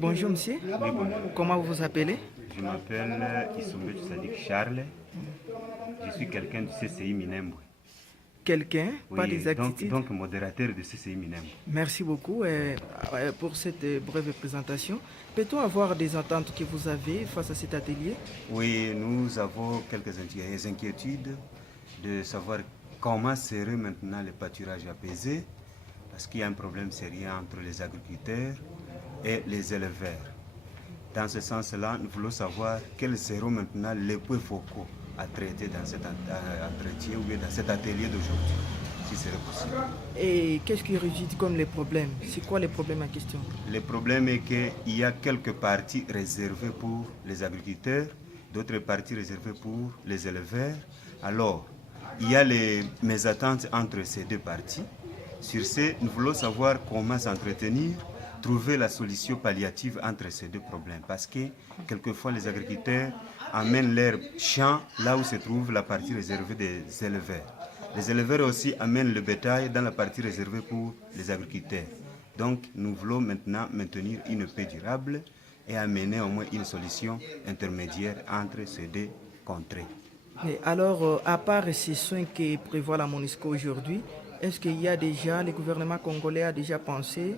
Bonjour monsieur, Oui, bonjour. comment vous vous appelez? Je m'appelle Issoumbe Sadik Charles. Je suis quelqu'un du CCI Minembwe. Quelqu'un, pas Oui, des actitudes. donc modérateur de CCI Minembwe. Merci beaucoup pour cette brève présentation. Peut-on avoir des attentes que vous avez face à cet atelier? Oui, nous avons quelques inquiétudes de savoir comment serait maintenant le pâturage apaisé, parce qu'il y a un problème sérieux entre les agriculteurs et les éleveurs. Dans ce sens-là, nous voulons savoir quels seront maintenant les points focaux à traiter dans cet entretien ou bien dans cet atelier d'aujourd'hui, si c'est possible. Et qu'est-ce qui réside comme les problèmes? C'est quoi les problèmes en question? Le problème est qu'il y a quelques parties réservées pour les agriculteurs, d'autres parties réservées pour les éleveurs. Alors, il y a les mésattentes entre ces deux parties. Sur ce, nous voulons savoir comment s'entretenir, trouver la solution palliative entre ces deux problèmes. Parce que quelquefois, les agriculteurs amènent leurs champs là où se trouve la partie réservée des éleveurs. Les éleveurs aussi amènent le bétail dans la partie réservée pour les agriculteurs. Donc, nous voulons maintenant maintenir une paix durable et amener au moins une solution intermédiaire entre ces deux contrées. Et alors, à part ces soins que prévoit la MONUSCO aujourd'hui, est-ce qu'il y a déjà, le gouvernement congolais a déjà pensé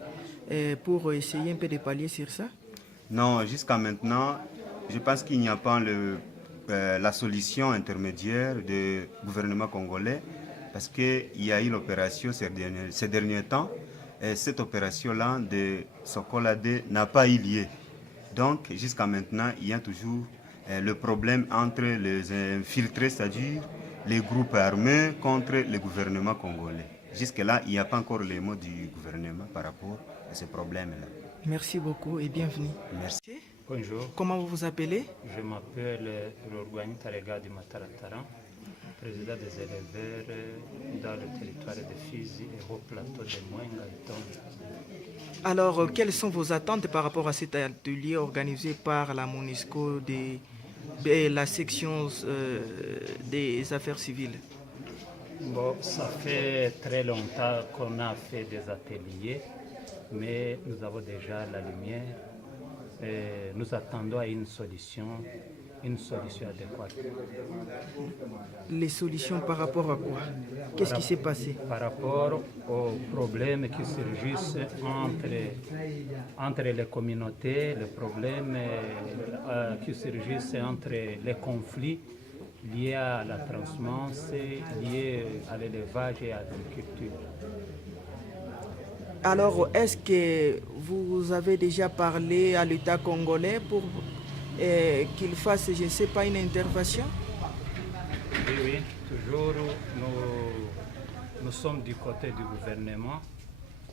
pour essayer un peu de pallier sur ça? Non, jusqu'à maintenant, je pense qu'il n'y a pas la solution intermédiaire du gouvernement congolais parce qu'il y a eu l'opération ces derniers temps et cette opération-là de Sokolade n'a pas eu lieu. Donc, jusqu'à maintenant, il y a toujours le problème entre les infiltrés, c'est-à-dire les groupes armés contre le gouvernement congolais. Jusque-là, il n'y a pas encore les mots du gouvernement par rapport à ce problème-là. Merci beaucoup et bienvenue. Merci. Bonjour, Comment vous vous appelez? je m'appelle Rorgouani Tarega du Mataratara, président des éleveurs dans le territoire de Fizi et au plateau de Mwenga et Tonga. Alors, quelles sont vos attentes par rapport à cet atelier organisé par la MONUSCO de la section des affaires civiles? Bon, ça fait très longtemps qu'on a fait des ateliers, mais nous avons déjà la lumière et nous attendons à une solution adéquate. Les solutions par rapport à quoi? Qu'est-ce qui s'est passé? Par rapport aux problèmes qui surgissent entre les communautés, les problèmes qui surgissent entre les conflits liés à la transhumance, liés à l'élevage et à l'agriculture. Alors, est-ce que vous avez déjà parlé à l'État congolais pour qu'il fasse, je ne sais pas, une intervention? Oui, toujours nous sommes du côté du gouvernement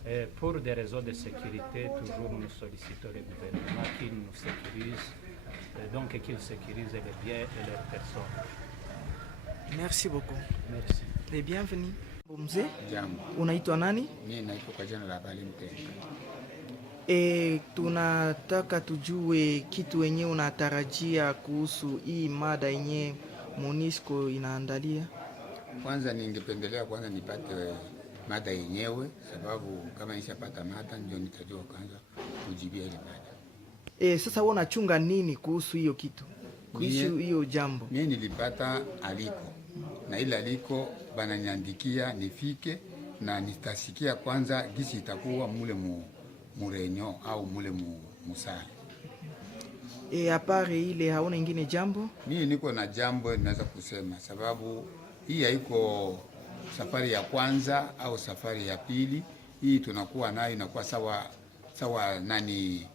et pour des raisons de sécurité, toujours nous sollicitons le gouvernement qu'il nous sécurise, et donc qu'il sécurise les biens et les personnes. Merci beaucoup. Merci. Et bienvenue. Mzee, Jambo, unaitwa nani? mimi naitwa kwa jina la Bali Mtenga. Tunataka tujue kitu wenyewe unatarajia kuhusu hii mada yenyewe MONUSCO inaandalia. Kwanza ningependelea kwanza nipate mada yenyewe, sababu kama nishapata mada ndio nitajua kwanza kujibia ile mada. Sasa wewe unachunga nini kuhusu hiyo kitu? Kuhusu hiyo jambo? Mimi nilipata aliko na ile aliko bananiandikia nifike na nitasikia kwanza gisi itakuwa mule murenyo au mule musali. Apare ile hauna ingine jambo? Mimi niko na jambo ninaweza kusema, sababu hii haiko safari ya kwanza au safari ya pili. Hii tunakuwa nayo inakuwa sawa nani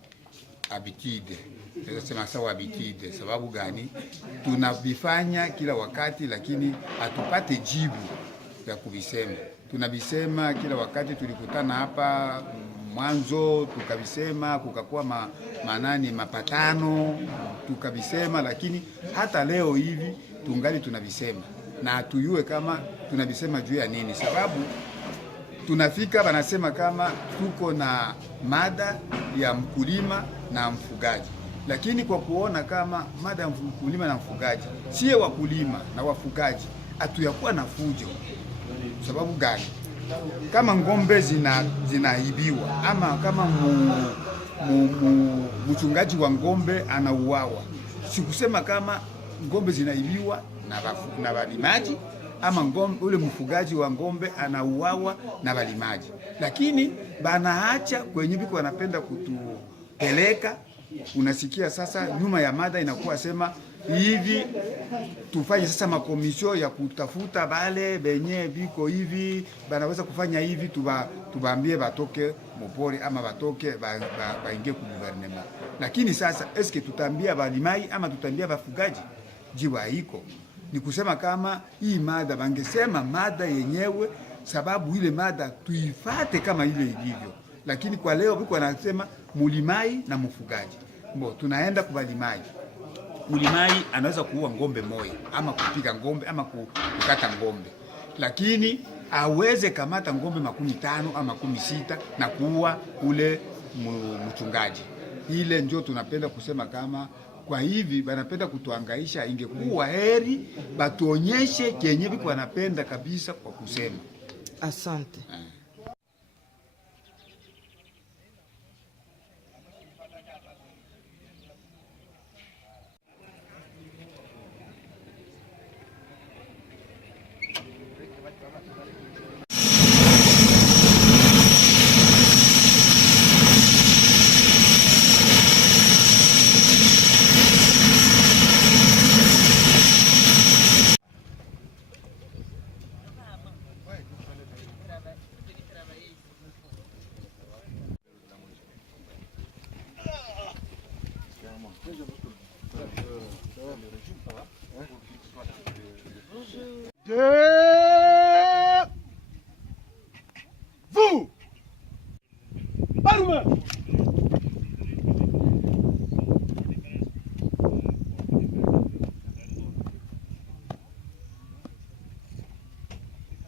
habitude. Tunaweza sema sawa habitude. Sababu gani? Tunavifanya kila wakati lakini hatupate jibu ya kuvisema. Tunabisema kila wakati, tulikutana hapa mwanzo tukabisema, kukakuwa mapatano tukabisema, lakini hata leo hivi tungali tunabisema na hatujue kama tunabisema juu ya nini. Sababu tunafika wanasema kama tuko na mada ya mkulima na mfugaji, lakini kwa kuona kama mada ya mkulima na mfugaji, sie wakulima na wafugaji hatuyakuwa na fujo. Sababu gani? Kama ngombe zinaibiwa ama kama mchungaji wa ngombe anauawa. Sikusema kama ngombe zinaibiwa na walimaji ama ule mfugaji wa ngombe anauawa na walimaji, lakini banaacha kwenye biko wanapenda kutupeleka. Unasikia sasa nyuma ya mada inakuwa sema hivi tufanye sasa makomisio ya kutafuta bale benye biko hivi banaweza kufanya hivi, tubaambie batoke mopori ama batoke baingie ku gouvernement. Lakini sasa eske tutambia balimai ama tutambia bafugaji? Jiwa iko ni kusema kama hii mada bangesema mada yenyewe, sababu ile mada tuifate kama ile ilivyo. Lakini kwa leo biko wanasema mulimai na mfugaji. Tunaenda kubalimai. Mulimai anaweza kuua ngombe moja ama kupiga ngombe ama kukata ngombe, lakini aweze kamata ngombe 15 ama 16 na kuua ule mchungaji. Ile ndio tunapenda kusema kama kwa hivi banapenda kutuangaisha. Ingekuwa heri batuonyeshe kenye biko wanapenda kabisa kwa kusema. Asante. Vous, arme.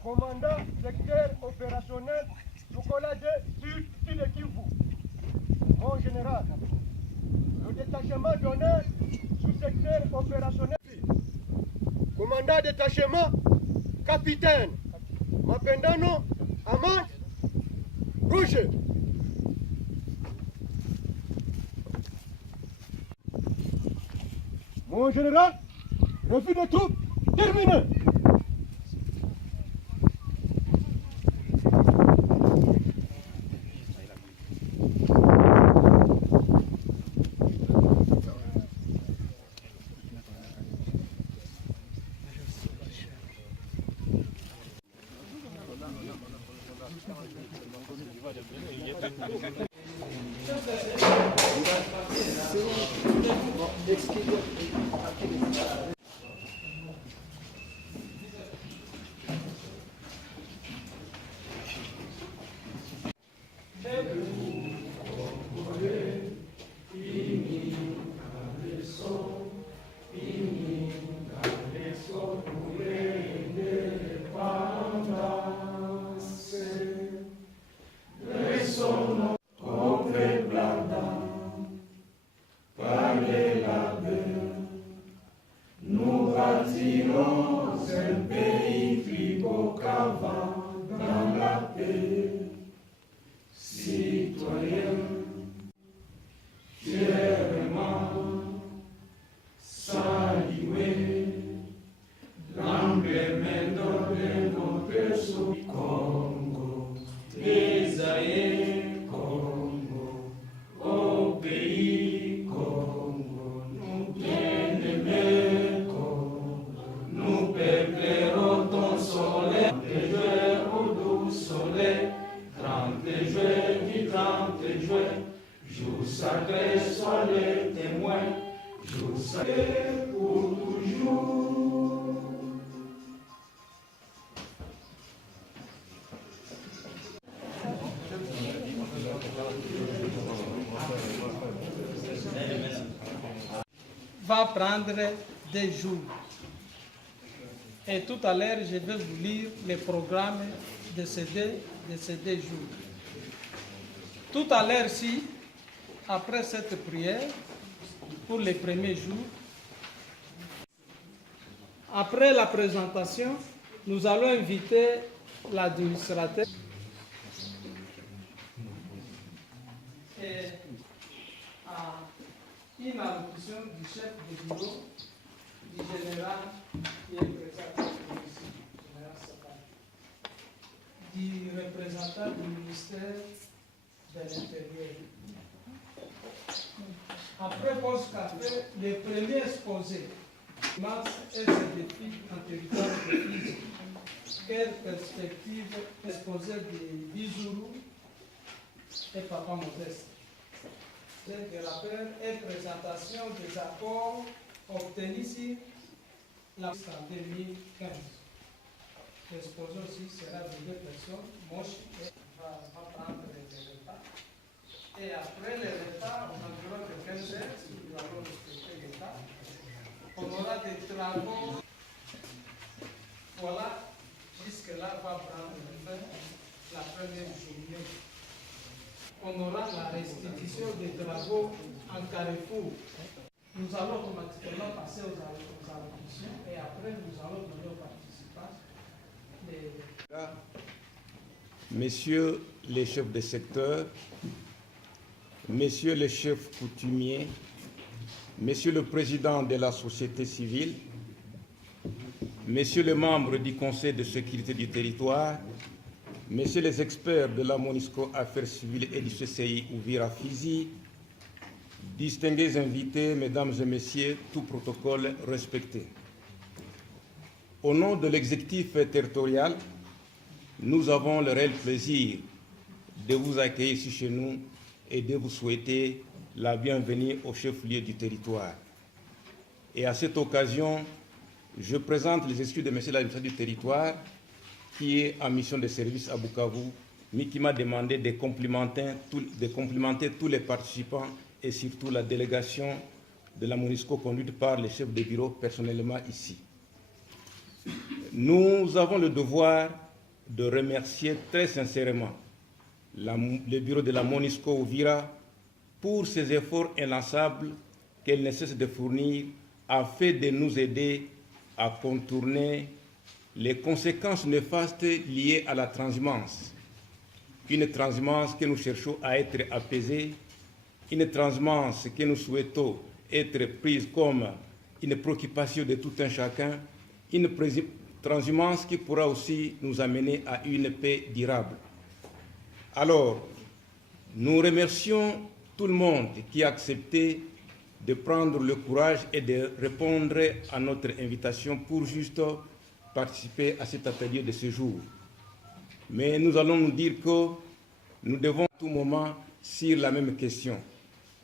Commandant secteur opérationnel Chocolat Sud de Kivu. Mon général, le détachement d'honneur sous-secteur opérationnel. Commandant détachement, capitaine Mapendano Amand Rouge. Mon général, refus de troupes terminé. Sacré soit le témoin, jour sacré pour toujours. Va prendre des jours. Et tout à l'heure, je vais vous lire le programme de ces deux jours. Tout à l'heure, si, après cette prière, pour les premiers jours, après la présentation, nous allons inviter l'administrateur. une allocution du chef de bureau du général qui est présent ici, général Sakal, du représentant du ministère de l'Intérieur. Après post-café, le premier exposé Mars et ses défis en territoire de Fizi. Quelle perspective exposée de Bijourou et Papa Modeste. De rappel et présentation des accords obtenus sur la en 2015. L'exposé aussi sera de 2 personnes. Moche va prendre les repas. Et après les repas, on environ de 15 heures, nous allons respecter l'État. On aura des travaux. Voilà, jusque-là va prendre fin la première journée. On aura la restitution des travaux en Carrefour. Nous allons automatiquement passer aux allocutions et après nous allons donner aux participants les... Messieurs les chefs de secteur, messieurs les chefs coutumiers, Monsieur le Président de la société civile, Messieurs les membres du Conseil de sécurité du territoire, Messieurs les experts de la MONUSCO Affaires civiles et du CCI Uvira Fizi, distingués invités, Mesdames et Messieurs, tout protocole respecté. Au nom de l'exécutif territorial, nous avons le réel plaisir de vous accueillir ici chez nous et de vous souhaiter la bienvenue au chef-lieu du territoire. Et à cette occasion, je présente les excuses de M. l'administrateur du territoire qui est en mission de service à Bukavu, mais qui m'a demandé de complimenter tous les participants et surtout la délégation de la MONUSCO conduite par les chefs de bureau personnellement ici. Nous avons le devoir de remercier très sincèrement le bureau de la MONUSCO Uvira pour ses efforts inlassables qu'elle ne cesse de fournir afin de nous aider à contourner les conséquences néfastes liées à la transhumance. Une transhumance que nous cherchons à être apaisée, une transhumance que nous souhaitons être prise comme une préoccupation de tout un chacun, une transhumance qui pourra aussi nous amener à une paix durable. Alors, nous remercions tout le monde qui a accepté de prendre le courage et de répondre à notre invitation pour juste participer à cet atelier de ce jour. Mais nous allons nous dire que nous devons à tout moment sur la même question.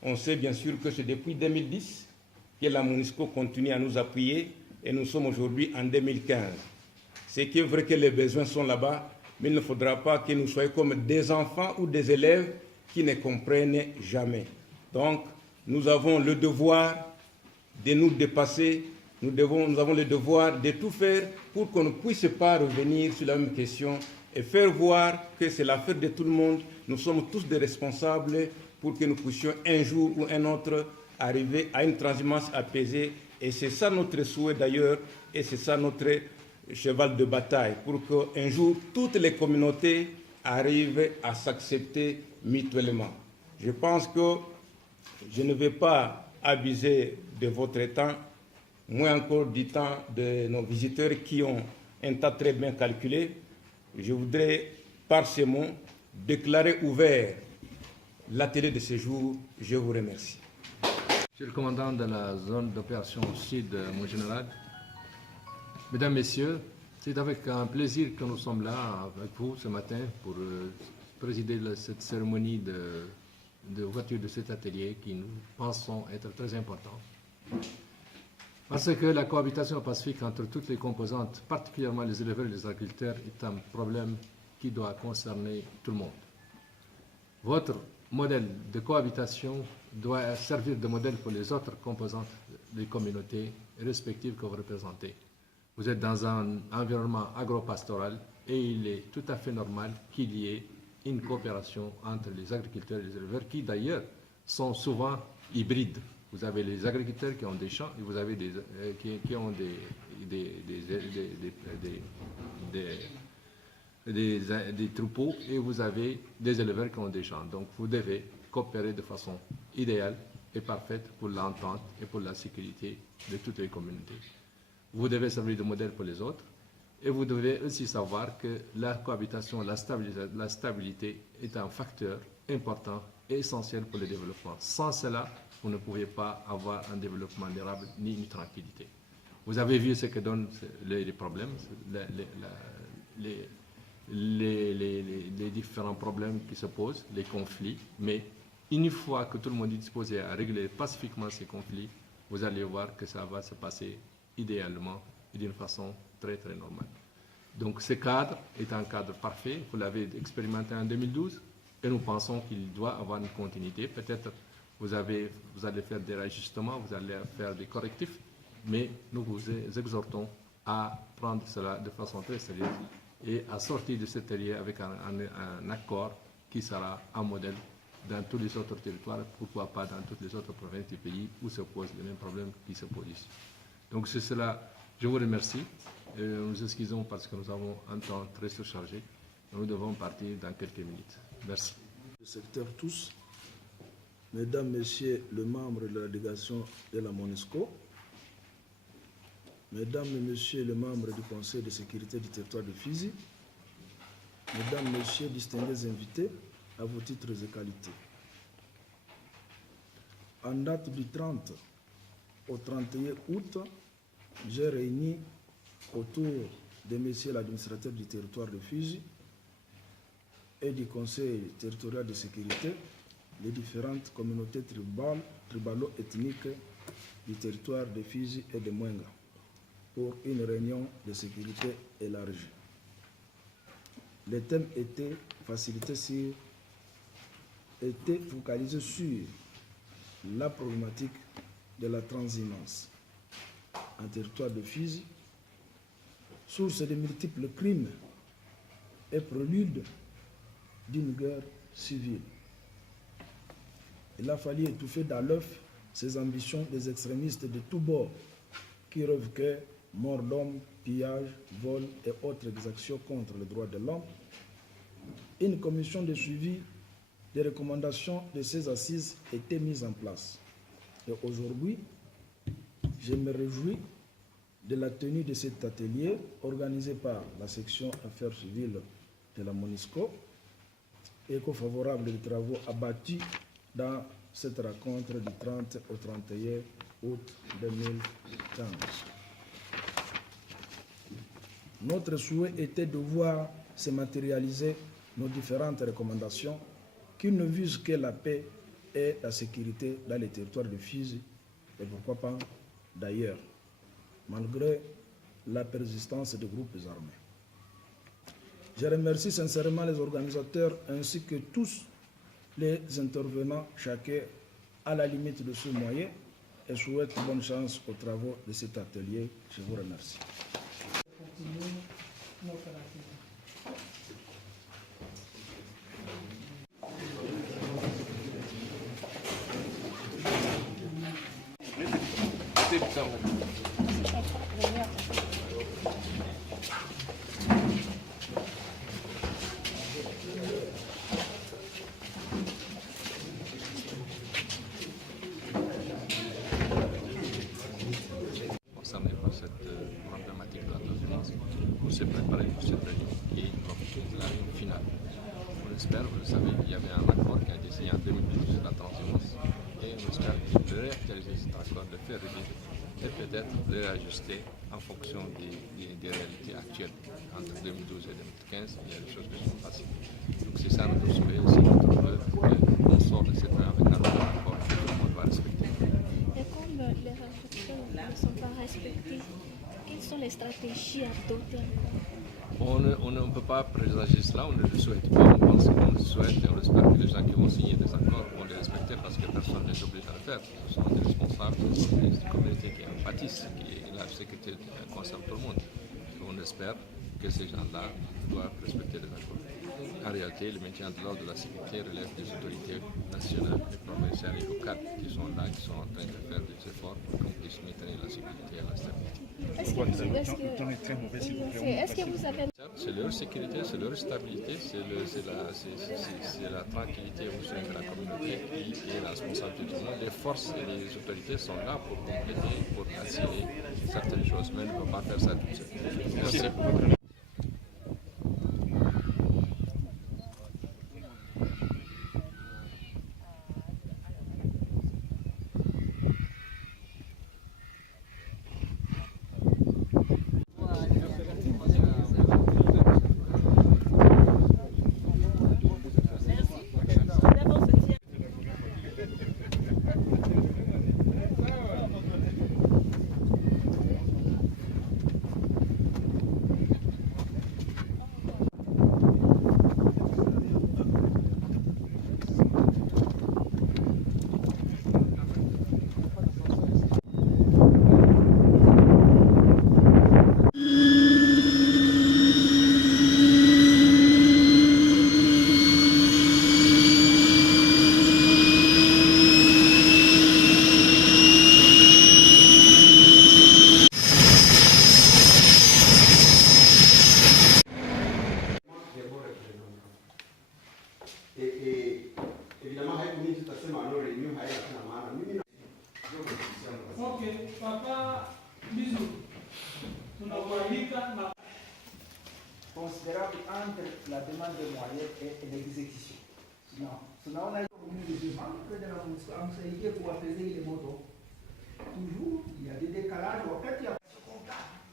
On sait bien sûr que c'est depuis 2010 que la MONUSCO continue à nous appuyer et nous sommes aujourd'hui en 2015. C'est qui est vrai que les besoins sont là-bas, mais il ne faudra pas que nous soyons comme des enfants ou des élèves qui ne comprennent jamais. Donc, nous avons le devoir de nous dépasser, nous avons le devoir de tout faire pour qu'on ne puisse pas revenir sur la même question et faire voir que c'est l'affaire de tout le monde. Nous sommes tous des responsables pour que nous puissions un jour ou un autre arriver à une transhumance apaisée. Et c'est ça notre souhait d'ailleurs, et c'est ça notre cheval de bataille, pour qu'un jour toutes les communautés arrivent à s'accepter mutuellement. Je pense que je ne vais pas abuser de votre temps, moins encore du temps de nos visiteurs qui ont un temps très bien calculé. Je voudrais, par ces mots, déclarer ouvert l'atelier de ce jour. Je vous remercie. Monsieur le commandant de la zone d'opération sud, mon général, mesdames, messieurs, c'est avec un plaisir que nous sommes là avec vous ce matin pour présider cette cérémonie de ouverture de cet atelier qui nous pensons être très important. Parce que la cohabitation pacifique entre toutes les composantes, particulièrement les éleveurs et les agriculteurs, est un problème qui doit concerner tout le monde. Votre modèle de cohabitation doit servir de modèle pour les autres composantes des communautés respectives que vous représentez. Vous êtes dans un environnement agropastoral et il est tout à fait normal qu'il y ait une coopération entre les agriculteurs et les éleveurs qui d'ailleurs sont souvent hybrides. Vous avez les agriculteurs qui ont des champs et vous avez qui ont des troupeaux et vous avez des éleveurs qui ont des champs. Donc vous devez coopérer de façon idéale est parfaite pour l'entente et pour la sécurité de toutes les communautés. Vous devez servir de modèle pour les autres et vous devez aussi savoir que la cohabitation, la stabilité est un facteur important et essentiel pour le développement. Sans cela, vous ne pouvez pas avoir un développement durable ni une tranquillité. Vous avez vu ce que donnent les problèmes, les différents problèmes qui se posent, les conflits, mais une fois que tout le monde est disposé à régler pacifiquement ces conflits, vous allez voir que ça va se passer idéalement et d'une façon très très normale. Donc ce cadre est un cadre parfait, vous l'avez expérimenté en 2012 et nous pensons qu'il doit avoir une continuité. Peut-être vous allez faire des ajustements, vous allez faire des correctifs, mais nous vous exhortons à prendre cela de façon très sérieuse et à sortir de cet atelier avec un accord qui sera un modèle dans tous les autres territoires, pourquoi pas dans toutes les autres provinces du pays où se posent les mêmes problèmes qui se posent ici. Donc c'est cela, je vous remercie. Nous nous excusons parce que nous avons un temps très surchargé. Nous devons partir dans quelques minutes. Merci. Le secteur tous, mesdames, messieurs les membres de la délégation de la MONUSCO, mesdames et messieurs les membres du Conseil de sécurité du territoire de Fizi, mesdames, messieurs, distingués invités, à vos titres et qualités. En date du 30 au 31 août, j'ai réuni autour de messieurs l'administrateur du territoire de Fizi et du Conseil territorial de sécurité les différentes communautés tribalo-ethniques du territoire de Fizi et de Mwenga pour une réunion de sécurité élargie. Le thème était focalisé sur la problématique de la transhumance en territoire de Fizi, source de multiples crimes et prélude d'une guerre civile. Il a fallu étouffer dans l'œuf ces ambitions des extrémistes de tous bords qui rêvent que mort d'hommes, pillage, vol et autres exactions contre les droits de l'homme. Une commission de suivi des recommandations de ces assises était mise en place. Et aujourd'hui, je me réjouis de la tenue de cet atelier organisé par la section Affaires civiles de la MONUSCO, éco-favorable des travaux abattus dans cette rencontre du 30 au 31 août 2015. Notre souhait était de voir se matérialiser nos différentes recommandations qui ne visent que la paix et la sécurité dans les territoires de Fizi et pourquoi pas d'ailleurs, malgré la persistance des groupes armés. Je remercie sincèrement les organisateurs ainsi que tous les intervenants, chacun à la limite de ce moyen, et souhaite bonne chance aux travaux de cet atelier. Je vous remercie. Concerné par cette problématique de la transhumance, pour se préparer pour cette réunion qui est la réunion finale. On espère, vous le savez, il y avait un accord qui a été signé en 2012 sur la transhumance et on espère de réactualiser cet accord, de faire revivre et peut-être de réajuster en fonction des réalités actuelles. Entre 2012 et 2015, il y a des choses qui sont passées. Donc c'est ça notre souhait, c'est notre vœu qu'on sort de cette avec un accord que tout le monde va respecter. Et comme les instructions ne sont pas respectées, quelles sont les stratégies adoptées On ne peut pas présager cela, on ne le souhaite pas. On pense qu'on le souhaite et on espère que les gens qui vont signer des accords vont les respecter parce que personne ne les oblige à le faire. Ce sont des responsables, ce sont des communautés qui en pâtissent, qui la sécurité concerne tout le monde. On espère que ces gens-là doivent respecter les accords. En réalité, le maintien de l'ordre de la sécurité relève des autorités nationales, et provinciales et locales qui sont là, qui sont en train de faire des efforts pour qu'on puisse maintenir la sécurité et la stabilité. Est-ce que vous avez C'est leur sécurité, c'est leur stabilité, c'est la tranquillité au sein de la communauté qui est la responsabilité de tout le monde. Les forces et les autorités sont là pour compléter, pour assurer certaines choses, mais elles ne peuvent pas faire ça tout seul. Merci. Ok, papa, bisous. Considérable entre la demande de moyens et l'exécution. Tunaona hiyo amsaidie kuwapezea ile moto. Toujours, il y a des décalages wakati ya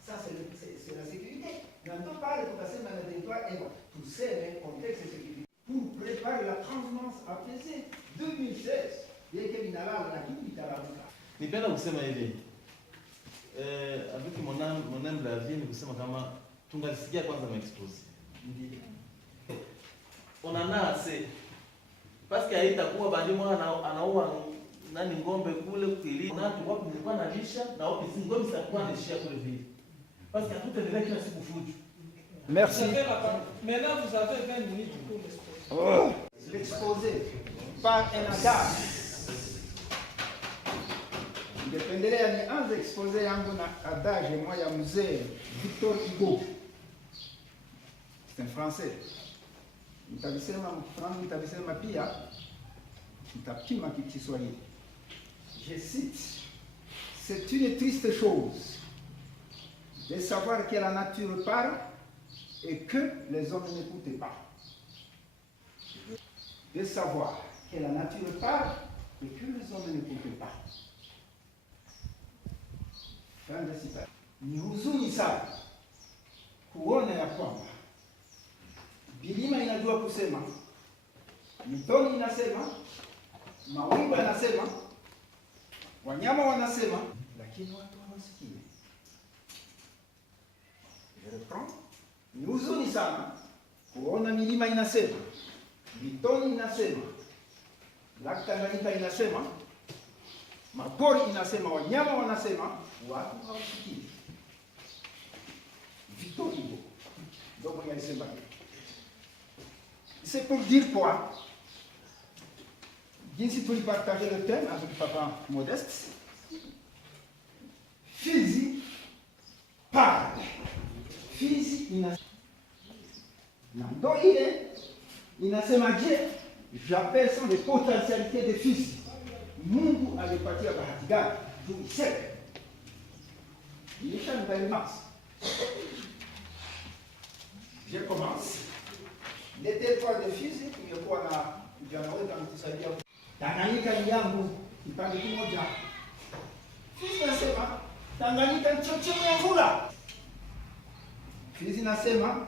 ça c'est la sécurité. Dans deux pale tukasema na territoire et tout c'est contexte de sécurité pour préparer la transhumance apaisée 2016. Yeke binalala lakini bitalabuka. Nipenda kusema hivi. Avec mon humble avis ni kusema kama tungalisikia kwanza maexpose. On en a assez. Parce que haitakuwa balimu anaua nani ngombe kule kwili. Na wapi nilikuwa nalisha na wapi si ngombe sitakuwa nalishia kule vile. Parce que tout est déjà siku fujo. Merci. Maintenant vous avez 20 minutes pour l'exposer. Oh. L'exposer par un adage. Ningependelea nianze expose yangu na adage moja ya mzee Victor Hugo. C'est un français. Nitabisema mfrango, nitabisema pia nitapima Kiswahili. Je cite: c'est une triste chose de savoir que la nature parle et que les hommes n'écoutent pas. De savoir que la nature parle et que les hommes n'écoutent pas. Ni huzuni sana kuona ya kwamba bilima inajua kusema, mitoni inasema, mawingu yanasema, wanyama wanasema, lakini watu hawasikii. Ni huzuni sana kuona milima inasema, mitoni inasema, Lake Tanganyika inasema, mapori inasema, wanyama wanasema, watu hawasikii. Victor Hugo. Donc on y a les symboliques. C'est pour dire quoi? Jinsi tulipartager le thème avec papa Modeste. Fizi parle. Fizi inasema. Na ndo ile inasemaje? J'appelle ça les potentialités de Fizi. Mungu alipatia bahati gani? Tuiseme. Ilisha nitaimasa. Je commence. Le territoire de Fizi tumekuwa na vijana wetu wanatusaidia. Tanganyika ni yangu kipande kimoja. Fizi nasema Tanganyika ni chocheo ya mvula. Fizi nasema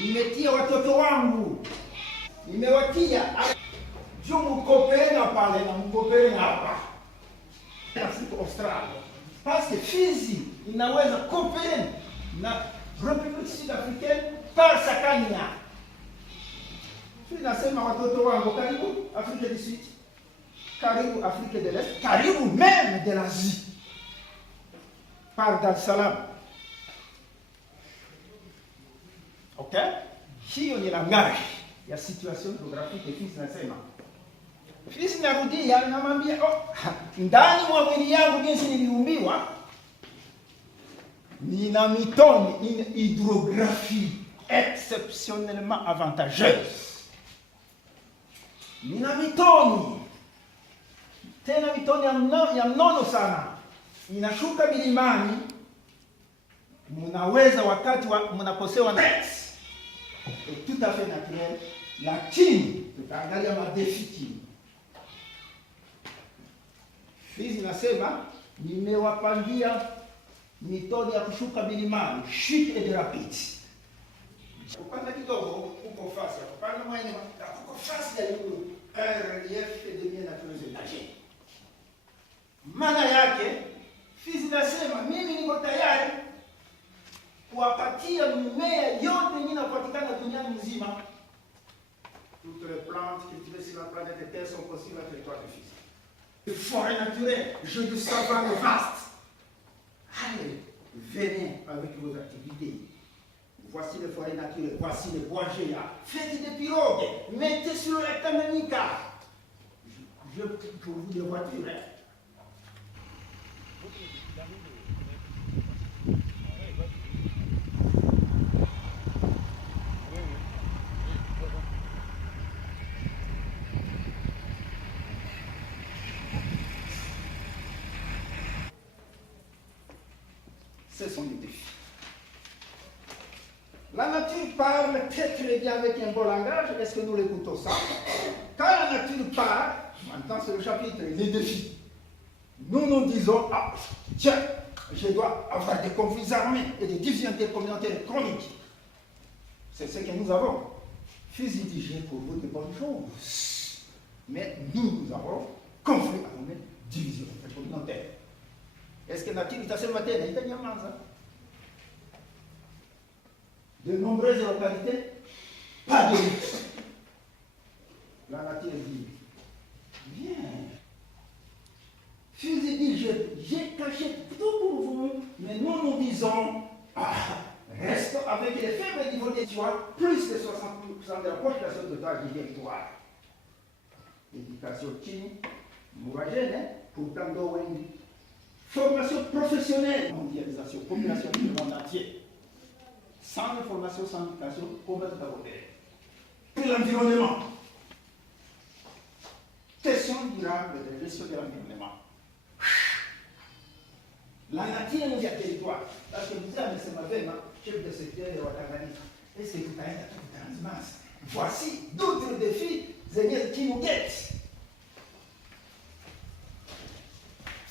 nimetia watoto wangu, nimewatia juu mkopere na pale na mkopere na hapa. Afrique australe. Parce que Fizi inaweza coopérer na République Sud-Africaine par Sakania. Fizi nasema watoto wangu karibu Afrique du Sud, karibu Afrique de l'Est, karibu même de l'Asie. Par Dar es Salaam. Ok? Hiyo ni langage ya situation géographique Fizi nasema. Fizi narudia namwambia ndani mwa mwili yangu jinsi niliumbiwa nina mitoni, une hydrographie exceptionnellement avantageuse. Nina mitoni, tena mitoni ya mnono sana, inashuka milimani, munaweza wakati munakosewa net, tout à fait naturel, lakini tutaangalia madefi. Fizi nasema nimewapangia mitoni ya kushuka milimani, chute et de rapide. Kupanda kidogo uko fasi, kupanda mwene uko fasi ya yulu relief de bien naturel. Maana yake Fizi nasema mimi niko tayari kuwapatia mimea yote inayopatikana duniani nzima. Toutes les plantes cultivées sur la planète Terre sont possibles à territoire de Fizi. Les forêts naturelles, jeux de savane vaste. Allez, venez avec vos activités. Voici les forêts naturelles, voici les bois géants. Faites des pirogues, mettez sur la Tanganyika. Je pour vous des voitures. Ce sont les défis. La nature parle très bien avec un beau langage. Est-ce que nous l'écoutons ça? Quand la nature parle, maintenant c'est le chapitre, les défis. Nous nous disons, ah, tiens, je dois avoir des conflits armés et des divisions communautaires chroniques. C'est ce que nous avons. Fizi dit, j'ai pour vous de bonnes choses. Mais nous avons conflits armés, divisions communautaires. Est-ce que la nature est assez matérielle? Il y a de nombreuses localités, pas de lutte. La nature dit, viens. Fizi dit, j'ai caché tout pour vous, mais nous disons, ah, reste avec les faibles niveaux d'étoiles, plus de 60% de la population totale du territoire. Éducation chimique, mouragène, pourtant d'Owendi. Formation professionnelle, mondialisation, population du monde entier. Sans formation, sans éducation, comment tout aborder? Et l'environnement. Question durable de gestion de l'environnement. La nature nous y a territoire. Parce que vous avez ce matin, chef de secteur de Ouattangani, est-ce que vous avez toute transmasse? Voici d'autres défis qui nous guettent.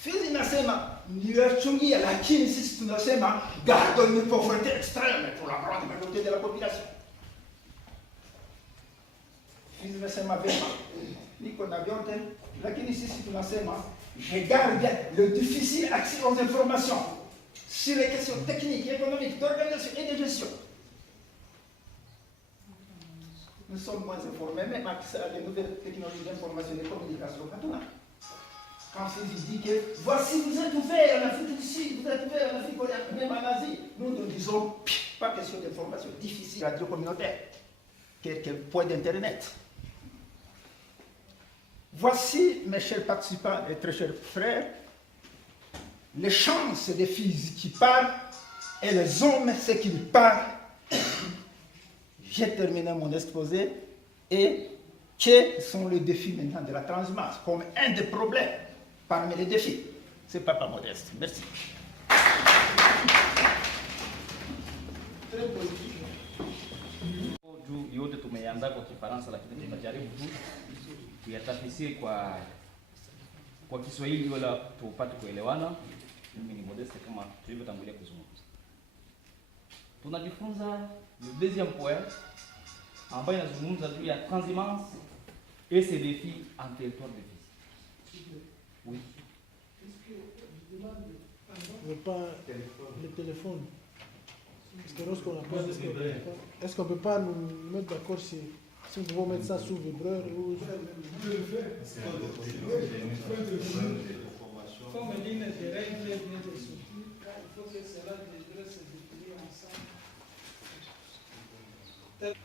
Fizi nasema niwachungia, lakini sisi tunasema gardons une pauvreté extrême pour la grande majorité de la population. Fizi nasema vema, niko na vyote, lakini sisi tunasema je garde le difficile accès aux informations sur les questions techniques, économiques, d'organisation et de gestion. Nous sommes moins informés, même accès à de nouvelles technologies d'information et de communication. Quand Fizi dit que voici, vous êtes ouverts en Afrique du Sud, vous êtes ouverts en Afrique orientale, même en Asie, nous nous disons, pas question d'information difficile, radio communautaire, quelques points d'internet. Voici, mes chers participants et très chers frères, les chances des filles qui parlent et les hommes, ce qu'ils parlent. J'ai terminé mon exposé et quels sont les défis maintenant de la transhumance comme un des problèmes parmi les défis. C'est Papa Modeste. Merci. Juu yote tumeanza kwa Kifaransa, lakini tutajaribu tu kuyatafsiri kwa Kiswahili wala tupate kuelewana. Mimi ni Modeste kama tulivyotangulia kuzungumza. Tunajifunza le deuxième point ambayo inazungumza juu ya transhumance et ses défis en territoire de Fizi. Oui. Le téléphone. Parce que lorsqu'on appelle, est-ce qu'on ne peut pas nous mettre d'accord si nous pouvons mettre ça sous vibreur ou... Comme l'une des règles vient de sortir, il faut que cela devrait se définir ensemble.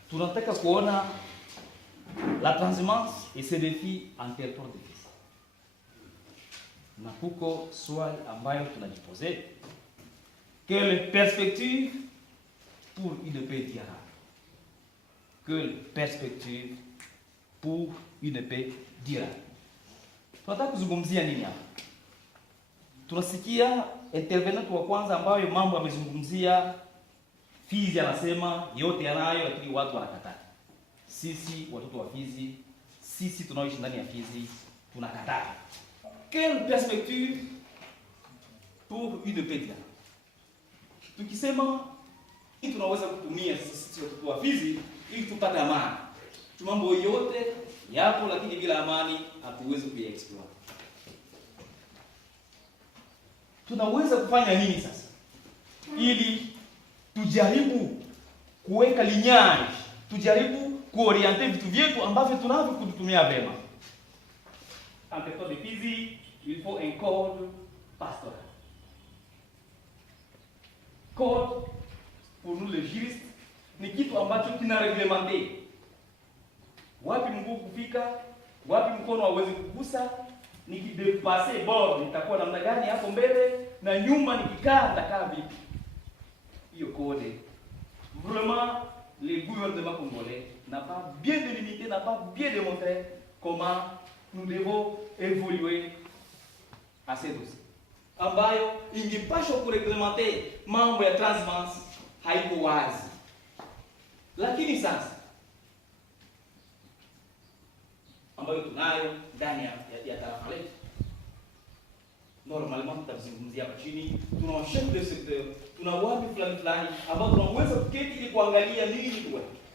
Tunataka kuona la transhumance et ses défis en territoire de Fizi. Na kuko swali ambayo tunajipose. Quelle perspective pour une paix durable? Quelle perspective pour une paix durable? Tunataka kuzungumzia nini hapa? Tunasikia intervenant wa kwanza ambayo mambo amezungumzia Fizi, anasema yote yanayo, lakini watu wanakataa. Sisi watoto wa Fizi, sisi tunaoishi ndani ya Fizi tunakataa. Quelle perspective pour une paix durable? Tukisema hii tunaweza kutumia sisi watoto wa Fizi ili tupate amani. Mambo yote yapo, lakini bila amani hatuwezi kuyaexplore. Tunaweza kufanya nini sasa ili tujaribu kuweka linyage, tujaribu kuoriente vitu vyetu ambavyo tunavyo kutumia vema? En territoire de Fizi, il faut un code pastoral. Code pour nous les juristes ni kitu ambacho kina reglemente wapi mguu kufika, wapi mkono hauwezi kugusa, nikidepase board nitakuwa namna gani hapo mbele, na nyuma nikikaa nitakaa vipi. Hiyo code vraiment le gouvernement congolais n'a pas bien délimité, n'a pas bien démontré comment nous devons évoluer à ces dossiers, ambayo ingepashwa kureglemente mambo ya transhumance haiko wazi. Lakini sasa ambayo tunayo ndani ya tarafa letu, normalement tutazungumzia hapa chini, tuna chef de secteur, tuna wapi fulani fulani ambao tunaweza kuketi ili kuangalia nini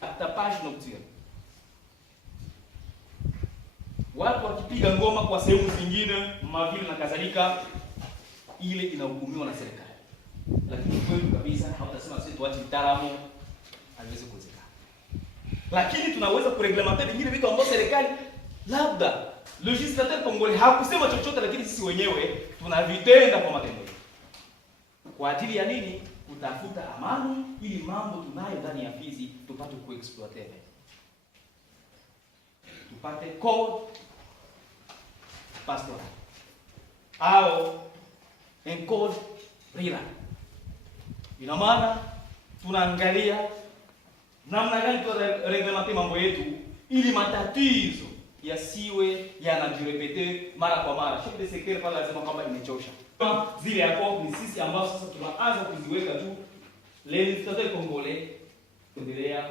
kwa tapage nocturne. Watu wakipiga ngoma kwa sehemu zingine mavile na kadhalika, ile inahukumiwa na serikali. Lakini kweli kabisa hautasema sisi tuache mtaalamu haiwezi kuwezekana. Lakini tunaweza kureglementer vingine vitu ambavyo serikali labda legislateur congolais hakusema chochote, lakini sisi wenyewe tunavitenda kwa matendo yetu. Kwa ajili ya nini? Kutafuta amani, ili mambo tunayo ndani ya Fizi tupate kuexploiter, tupate code pastoral au un code rural. Ina maana tunaangalia namna gani tureglementer mambo yetu ili matatizo yasiwe yanajirepete mara kwa mara. Chef de secteur pale lazima kwamba imechosha. Zile hapo ni sisi ambao sasa tunaanza kuziweka tu les législateurs congolais kuendelea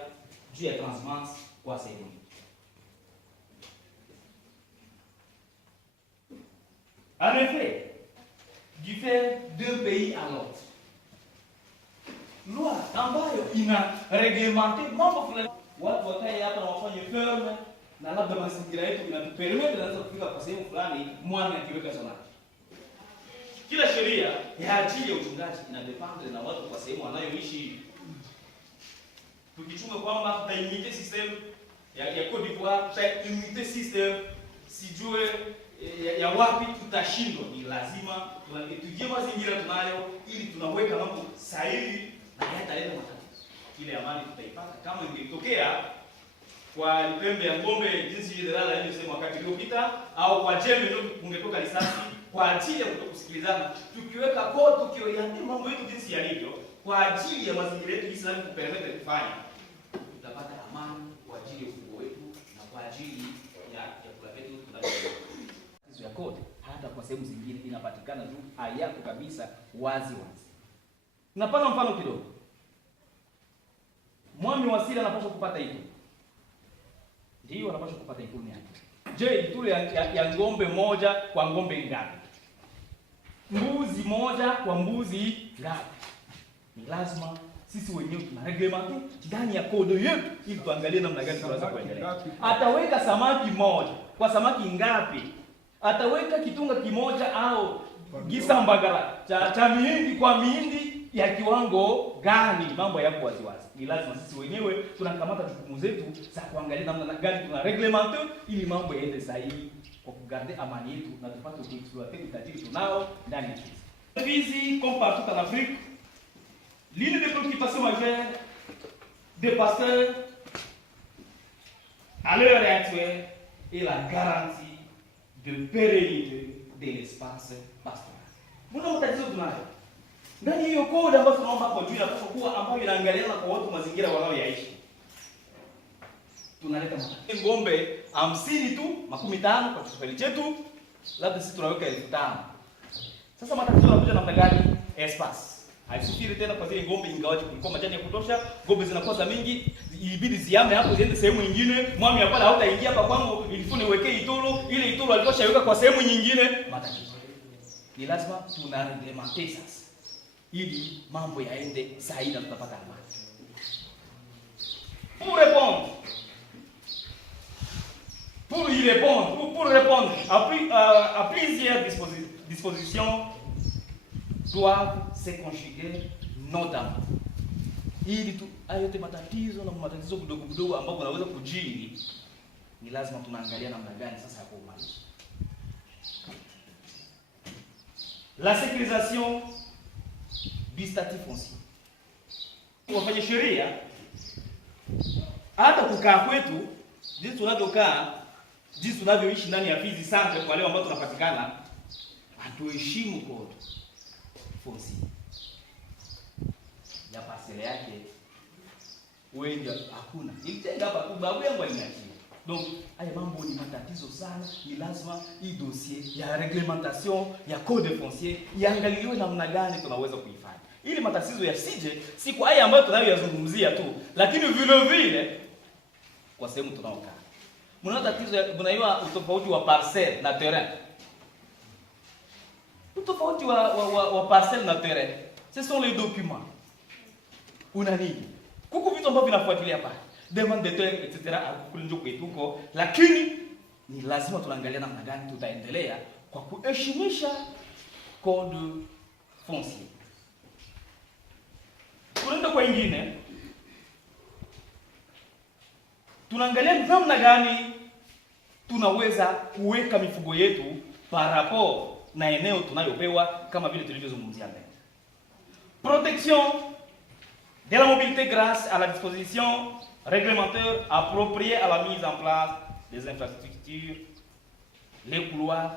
juu ya transhumance kwa sehemu. En effet, du fait d'un pays à l'autre, loi ambayo ina reglementer mambo fulani, watu wakae hapa na wafanye ferme, na labda mazingira yetu inatupermit naweza kufika kwa sehemu fulani mwani akiweka zona. Kila sheria ya ajili ya uchungaji inadepende na watu kwa sehemu wanayoishi. Tukichunga kwamba tutaimite system ya Côte d'Ivoire, tutaimite system sijue ya wapi tutashindwa, ni lazima tujie mazingira tunayo ili tunaweka mambo sahihi na hayataleta matatizo. Ile amani tutaipata kama ingetokea kwa pembe ya ng'ombe jinsi general aliyosema wakati uliopita, au kwa jembe ndio kungetoka risasi kwa ajili ya kutokusikilizana. Tukiweka code, tukioriente mambo yetu jinsi yalivyo kwa ajili ya mazingira yetu jinsi yanavyo kupermit kufanya, tutapata amani kwa ajili ya ufungo wetu na kwa ajili ya kula yetu tunavyo. Hizo ya code hata kwa sehemu zingine inapatikana tu hayako kabisa wazi wazi. Napana mfano kidogo. Mwami wa Sira anapaswa kupata hiyo. Ndio anapaswa kupata ikulu yake. Je, itule ya ng'ombe moja kwa ng'ombe ngapi? Mbuzi moja kwa mbuzi ngapi? Ni lazima sisi wenyewe tunareglementer ndani ya kodi yetu ili tuangalie namna gani tunaweza kuendelea. Ataweka samaki moja kwa samaki ngapi? Ataweka kitunga kimoja au gisambagara cha mihindi kwa mihindi ya kiwango gani? Mambo yako waziwazi. Ni lazima sisi wenyewe tunakamata jukumu zetu za kuangalia namna gani tuna reglementer ili mambo yaende sahihi kwa kugarder amani yetu na tupate kuexploiter utajiri tunao ndani ya Fizi. Fizi, comme partout en Afrique, l'une des préoccupations majeures des pasteurs à l'heure actuelle est la garantie de pérennité de l'espace pastoral. Muna matatizo tunayo. Ndani hiyo code ambayo tunaomba kwa juu inapaswa kuwa ambayo inaangaliana kwa watu mazingira wanaoyaishi. Tunaleta ng'ombe 50 tu, 15 kwa Kiswahili chetu, labda sisi tunaweka 1500. Sasa matatizo yanakuja namna gani? Espace. Haisifiri tena kwa zile ng'ombe, ingawaje kulikuwa majani ya kutosha, ng'ombe zinakosa mingi, ibidi ziame hapo ziende sehemu nyingine. Mwami hapa hautaingia hapa kwangu, ilifuni niwekee itoro, ile itoro alikoshaweka kwa sehemu nyingine. Matatizo. Ni lazima tunareglementer sasa, ili mambo yaende sahihi na tutapata amani. Pour répondre à plusieurs dispositions doivent se conjuguer notamment. Ili tu ayote matatizo na matatizo kidogo kidogo ambayo unaweza kujiri, ni lazima tunaangalia namna gani sasa ya kumaliza. La sécurisation du statut foncier. Wafanya sheria hata kukaa kwetu, jinsi tunavyokaa, jinsi tunavyoishi ndani ya Fizi Centre, kwa leo ambao tunapatikana, hatuheshimu code foncier. Ya parcelle yake wengi hakuna. Ilitenga hapa tu babu yangu aliniachia. Donc haya mambo ni matatizo sana, ni lazima hii dossier ya reglementation ya code foncier iangaliwe namna gani tunaweza kuifanya. Ili matatizo yasije si kwa haya ambayo tunayoyazungumzia tu, lakini vile vile kwa sehemu tunaokaa. Mnaona tatizo mnaiwa utofauti wa parcelle na terrain. Utofauti wa parcelle na terrain. Ce sont les documents. Una nini? Kuko vitu ambavyo vinafuatilia pale. Demande de terre etc. kulinjo kwetuko, lakini ni lazima tunaangalia namna gani tutaendelea kwa kuheshimisha code foncier. Tunaenda kwa ingine, tunaangalia namna gani tunaweza kuweka mifugo yetu par rapport na eneo tunayopewa kama vile tulivyozungumzia mbele. Protection de la mobilité grâce à la disposition réglementaire appropriée à la mise en place des infrastructures, les couloirs,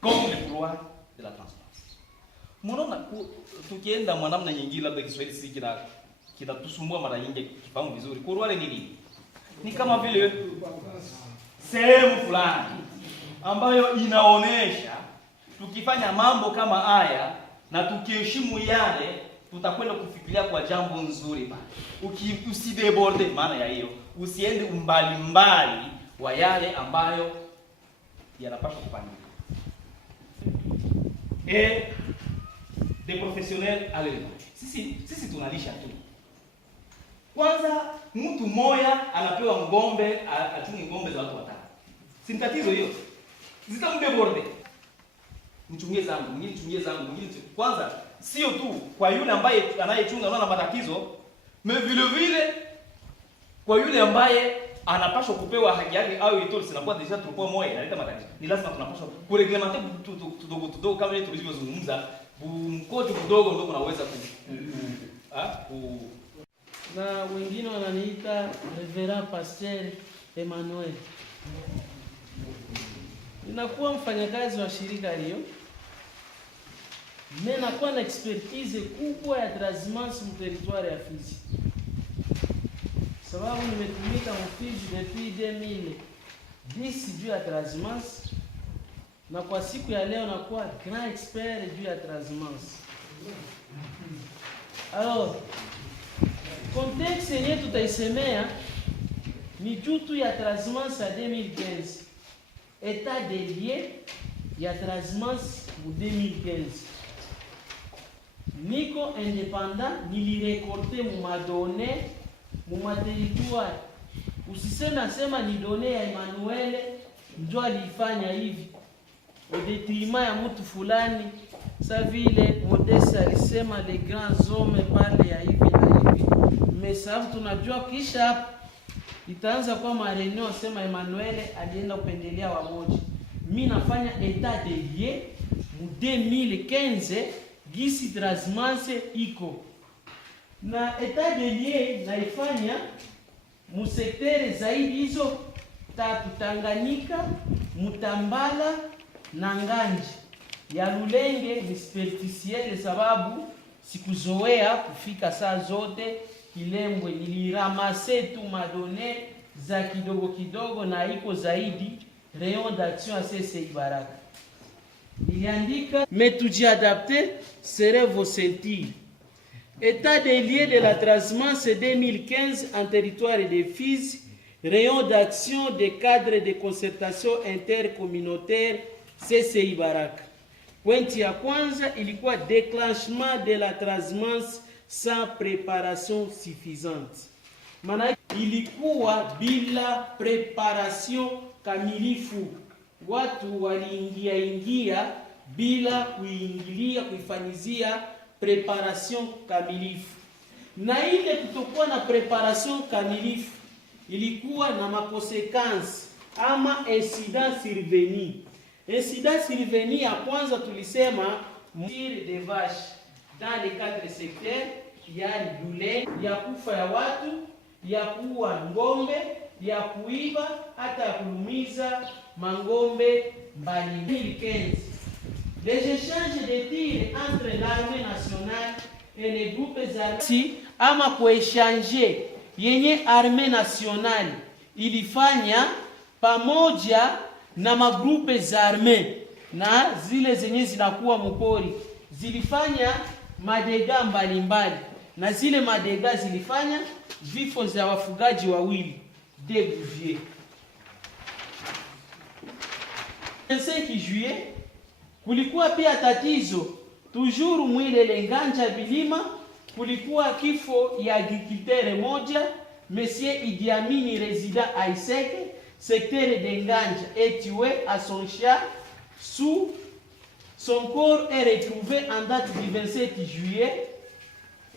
comme les couloirs de la transparence. Mnaona tukienda mwanamna nyingine, labda Kiswahili si kinatusumbua mara nyingi kifahamu vizuri. Couloir ni nini? Ni kama vile sehemu fulani ambayo inaonesha tukifanya mambo kama haya na tukiheshimu yale, tutakwenda kufikiria kwa jambo nzuri pale. Usideborde, maana ya hiyo, usiende mbali wa yale ambayo yanapaswa kufanyika. Des professionnels à l'élevage. Sisi tunalisha tu. Kwanza mtu moya anapewa ngombe, achunge ngombe za watu watano. Si tatizo hiyo. Zitamdeborde. Mchungie zangu, mwingine chungie zangu, mwingine. Kwanza sio tu kwa yule ambaye anayechunga na matatizo, vile kwa yule ambaye anapaswa kupewa haki yake au itoro sinakuwa deja trop moya inaleta matatizo. Ni lazima tunapaswa kureglementer tudogo kama ile tulivyozungumza, mkojo kidogo ndio unaweza na wengine wananiita Reverend Pasteur Emmanuel. Ninakuwa mfanyakazi wa shirika hiyo. Mimi nakuwa na expertise kubwa ya transhumance mu territoire ya Fizi. Sababu nimetumika mu Fizi depuis 2010 juu ya transhumance, na kwa siku ya leo nakuwa grand expert juu ya transhumance. Alors, contexte yenyewe tutaisemea ni juu tu ya transhumance ya 2015. État des lieux ya transhumance mu 2015. Niko indépendant, nilirekorte mu madone mu materitoire. Usisema sema ni done ya Emmanuel ndio alifanya hivi au detriment ya mtu fulani, sa vile Modeste alisema les grands hommes pale ya hivi na hivi. Mmesababu tunajua kisha hapo itaanza kwa mareneo sema Emmanuel alienda kupendelea wamoja. Mimi nafanya état des lieux mu 2015 gisi transhumance iko. Na état des lieux naifanya mu sektere zaidi hizo tatu: Tanganyika, Mutambala na Nganji. ya Lulenge ni superficielle sababu sikuzoea kufika saa zote Kilembwe. Niliramase tu madone za kidogo kidogo na iko zaidi rayon d'action à CCI Baraka. Niliandika mais tujiadapter serait vos ceintures. État des lieux de la transhumance 2015 en territoire de Fizi, rayon d'action des cadres de concertation intercommunautaire CCI Baraka. Pointi ya kwanza ilikuwa déclenchement de la transhumance sans préparation suffisante. Maana ilikuwa bila preparation kamilifu. Watu waliingia bila kuifanyizia preparation kamilifu. Na ile kutokuwa na preparation kamilifu ilikuwa na makonsequences ama incident survenu. Incident survenu ya kwanza tulisema mourir de vaches dans les 4 secteurs, ya Lulenge, ya kufa ya watu, ya kuua ngombe, ya kuiba, hata kulumiza mangombe mbalimbali. Les échanges de tirs entre l'armée nationale et les groupes armés ama kuéchanger yenye armée nationale ilifanya pamoja na magrupe za arme na zile zenye zinakuwa mpori zilifanya madega mbalimbali, na zile madega zilifanya vifo za wafugaji wawili de Bouvier. 25 juillet kulikuwa pia tatizo toujours mwile Nganja Bilima, kulikuwa kifo ya agriculteur moja Monsieur Idi Amin résident à Iseke, secteur de Nganja, est tué à son chat sous son corps est retrouvé en date du 27 juillet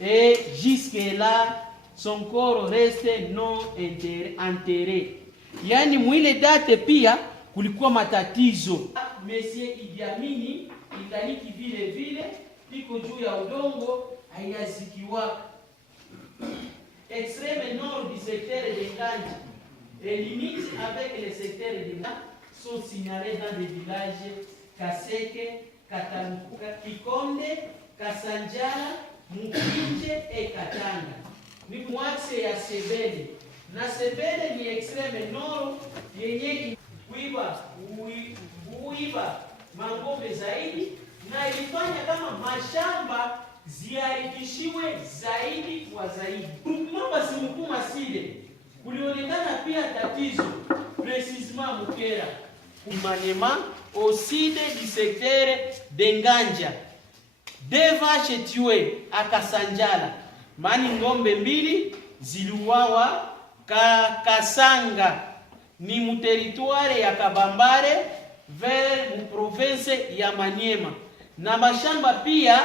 et jusque-là son corps reste non enterré. Yani mwile date pia kulikuwa matatizo. Monsieur Idi Amin italiki vile vile iko juu ya udongo haiyazikiwa. Extrême nord du secteur de Nganja et limite avec le secteur de Nganja sont signalés dans des villages Kaseke, Katamuka, Kikonde, Kasanjala, Mukinje et Katanga. Ni mwaxe ya Sebele. Na Sebele ni extreme nord yenye kuiba mangombe zaidi na ilifanya kama mashamba ziharibishiwe zaidi kwa zaidi. Mamba simukuma sile kulionekana pia tatizo précisément Mukera Manema au sud du secteur de Nganja. 2 vaches tuées à Kasanjala. Mani ngombe mbili ziliuawa Kasanga ni mu territoire ya Kabambare vers mu province ya Maniema. Na mashamba pia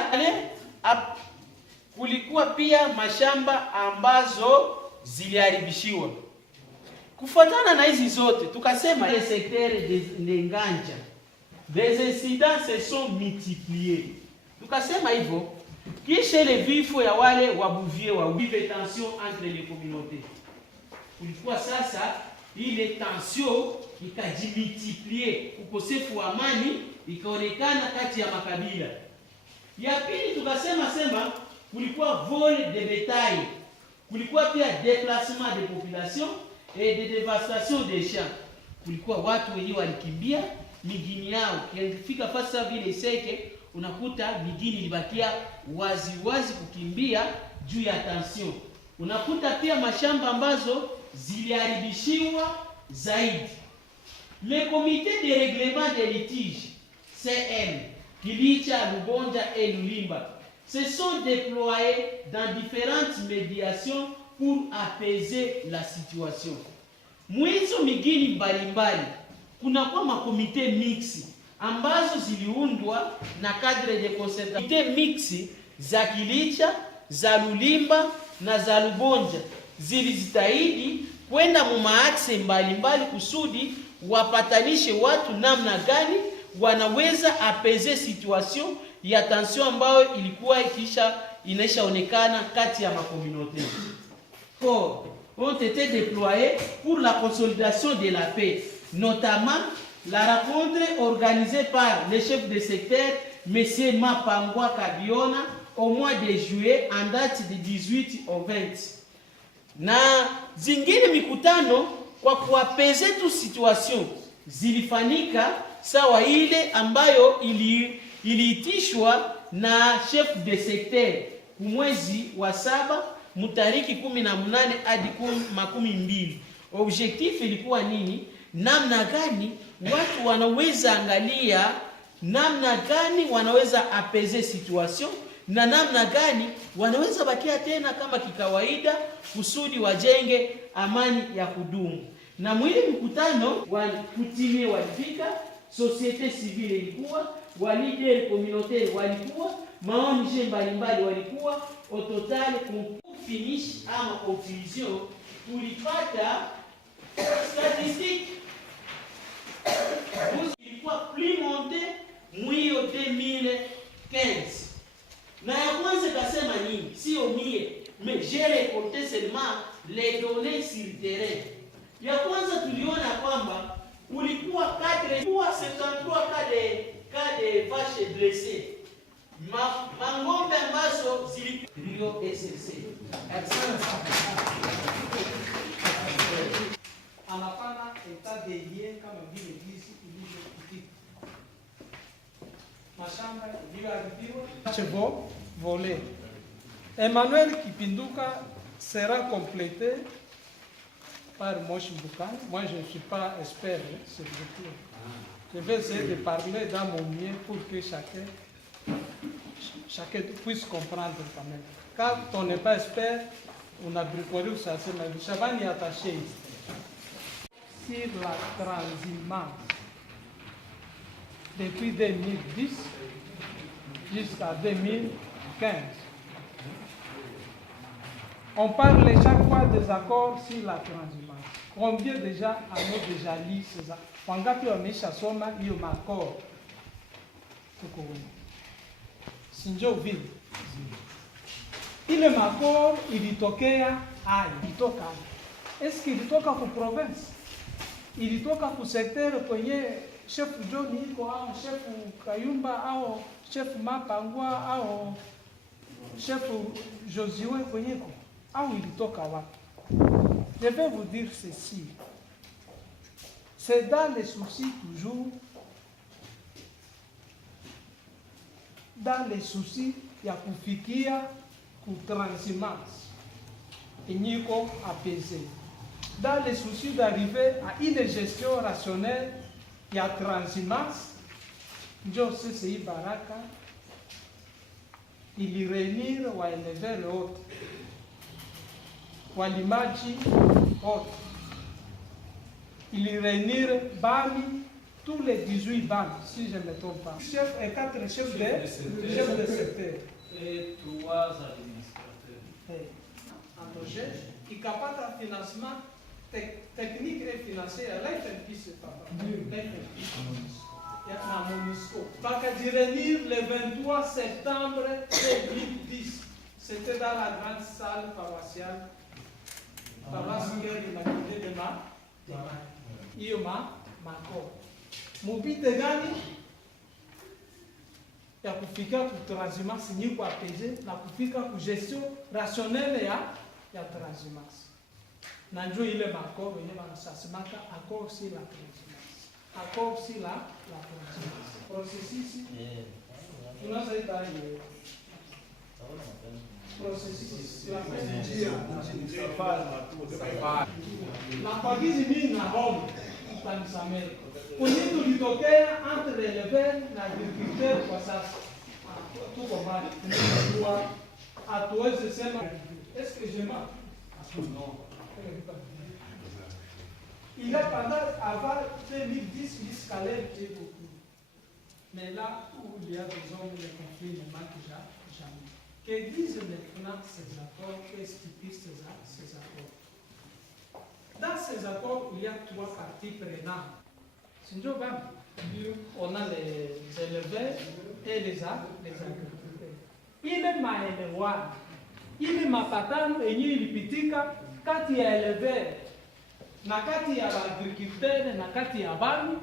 kulikuwa pia mashamba ambazo ziliharibishiwa. Kufuatana na hizi zote tukasema le secteur de Nganja des incidents se sont multipliés. Tukasema hivyo kisha ile vifo ya wale wabuvier wa vive tension entre les communautés. Kulikuwa sasa ile tension ikajimultiplier, ukosefu wa amani ikaonekana kati ya makabila. Ya pili tukasema kulikuwa vol de bétail, kulikuwa pia déplacement de population et de dévastation des champs. Kulikuwa watu wenyewe walikimbia migini yao. Kifika fasa vile Iseke unakuta migini ilibakia wazi wazi kukimbia juu ya tension. Unakuta pia mashamba ambazo ziliharibishiwa zaidi. Le comité de règlement des litiges CM Kilicha, Lubonja et Lulimba se sont déployés dans différentes médiations pour apaiser la situation. Mwizo migini mbalimbali kuna kwa makomite mixi ambazo ziliundwa na cadre de concertation. Komite mixi za Kilicha, za Lulimba na za Lubonja zilijitahidi kwenda mu maaxe mbalimbali kusudi wapatanishe watu namna gani wanaweza apaiser situation ya tension ambayo ilikuwa inaishaonekana kati ya makommunauté. Corps ont été déployés pour la consolidation de la paix, notamment La rencontre organisée par le chef de secteur, M. Mapangwa Kabiona, au mois de juillet, en date de 18 au 20. Na zingine mikutano kwa kuapeze tu situation zilifanyika sawa ile ambayo iliitishwa na chef de secteur mwezi wa 7 mutariki 18 hadi 12. Objectif ilikuwa nini? Namna gani watu wanaweza angalia, namna gani wanaweza apeze situation, na namna gani wanaweza bakia tena kama kikawaida kusudi wajenge amani ya kudumu. Na mwili mkutano kutimie walifika, societe civile ilikuwa, walideri communautaire walikuwa, maoni mbalimbali walikuwa. Au total finish ama conclusion tulipata statistique ilikuwa plus monté mwio 2015. Na ya kwanza kasema nini? Sio mie, mais j'ai récolté seulement les données sur terrain. Ya kwanza tuliona kwamba kulikuwa 73 cas de vache dressées. Mangombe ambazo zilikuwa SLC. Anapana état des liens kama vile jinsi ilivyopitika. Mashamba iliyoharibiwa, chevaux volés. Emmanuel Kipinduka sera complété par Moshi Boukan. Moi, je ne suis pas expert, s'il vous plaît. Je vais essayer de parler dans mon mieux pour que chacun puisse comprendre quand même. Quand on n'est pas expert, on a bricolé ou ça, c'est mal. Chaban est attaché sur la transhumance depuis 2010 jusqu'à 2015. On parle chaque fois des accords sur la transhumance. Combien déjà avons déjà lu ces accords? Wangapi wameshasoma hiyo makoro? Tuko wengi. Sinjo vile. Ile makoro ilitokea ilitoka. Est-ce ilitoka ku province? Ilitoka ku secteur kwenye chef John iko au chef Kayumba au chef Mapangwa au chef Josué kwenye ko? Au ilitoka wapi? Je vais vous dire ceci. C'est dans les soucis toujours, dans les soucis ya kufikia kutranshumance inyiko apaisé, dans les soucis d'arriver à une gestion rationnelle ya transhumance, njo CCI Baraka ili réunir waéleveurs wote, walimaji wote. Il réunir Bami, tous les 18 BAM, si je ne me trompe pas. Chef et 4 chefs de secteur. Et 3 administrateurs. Endogène, qui capable un financement technique et financier. Là, il fait un petit papa. Il y a un MONUSCO. Parce que réunir le 23 septembre 2010, c'était dans la grande salle paroissiale. Paroissiale Immaculée de Ma. Hiyo makoro mubite gani ya kufika ku transhumance ni kwa apaiser na kufika ku gestion rationnelle ya transhumance. Na ndio ile makoro yenye wanasasimaka accord sur la transhumance. Accord sur la transhumance. Processus tunazoita hiyo processus la pagizi mimi na Rome utanisamehe. Kwenye tulitokea entre l'éleveur na agriculteur kwa sasa. Tuko mbali. Tunajua hatuwezi sema est-ce que je mens? Non. Il a pendant avant 2010 jusqu'à l'heure j'ai beaucoup. Mais là où il y a des hommes, les conflits ne manquent jamais. Que disent maintenant ces accords? Qu'est-ce qui disent ces accords? Dans ces accords, il y a 3 parties prenantes. On a les éleveurs et les agriculteurs. Ile maelewano, ile mapatano yenyewe ilipitika kati ya éleveurs na kati ya agriculteurs na kati ya bami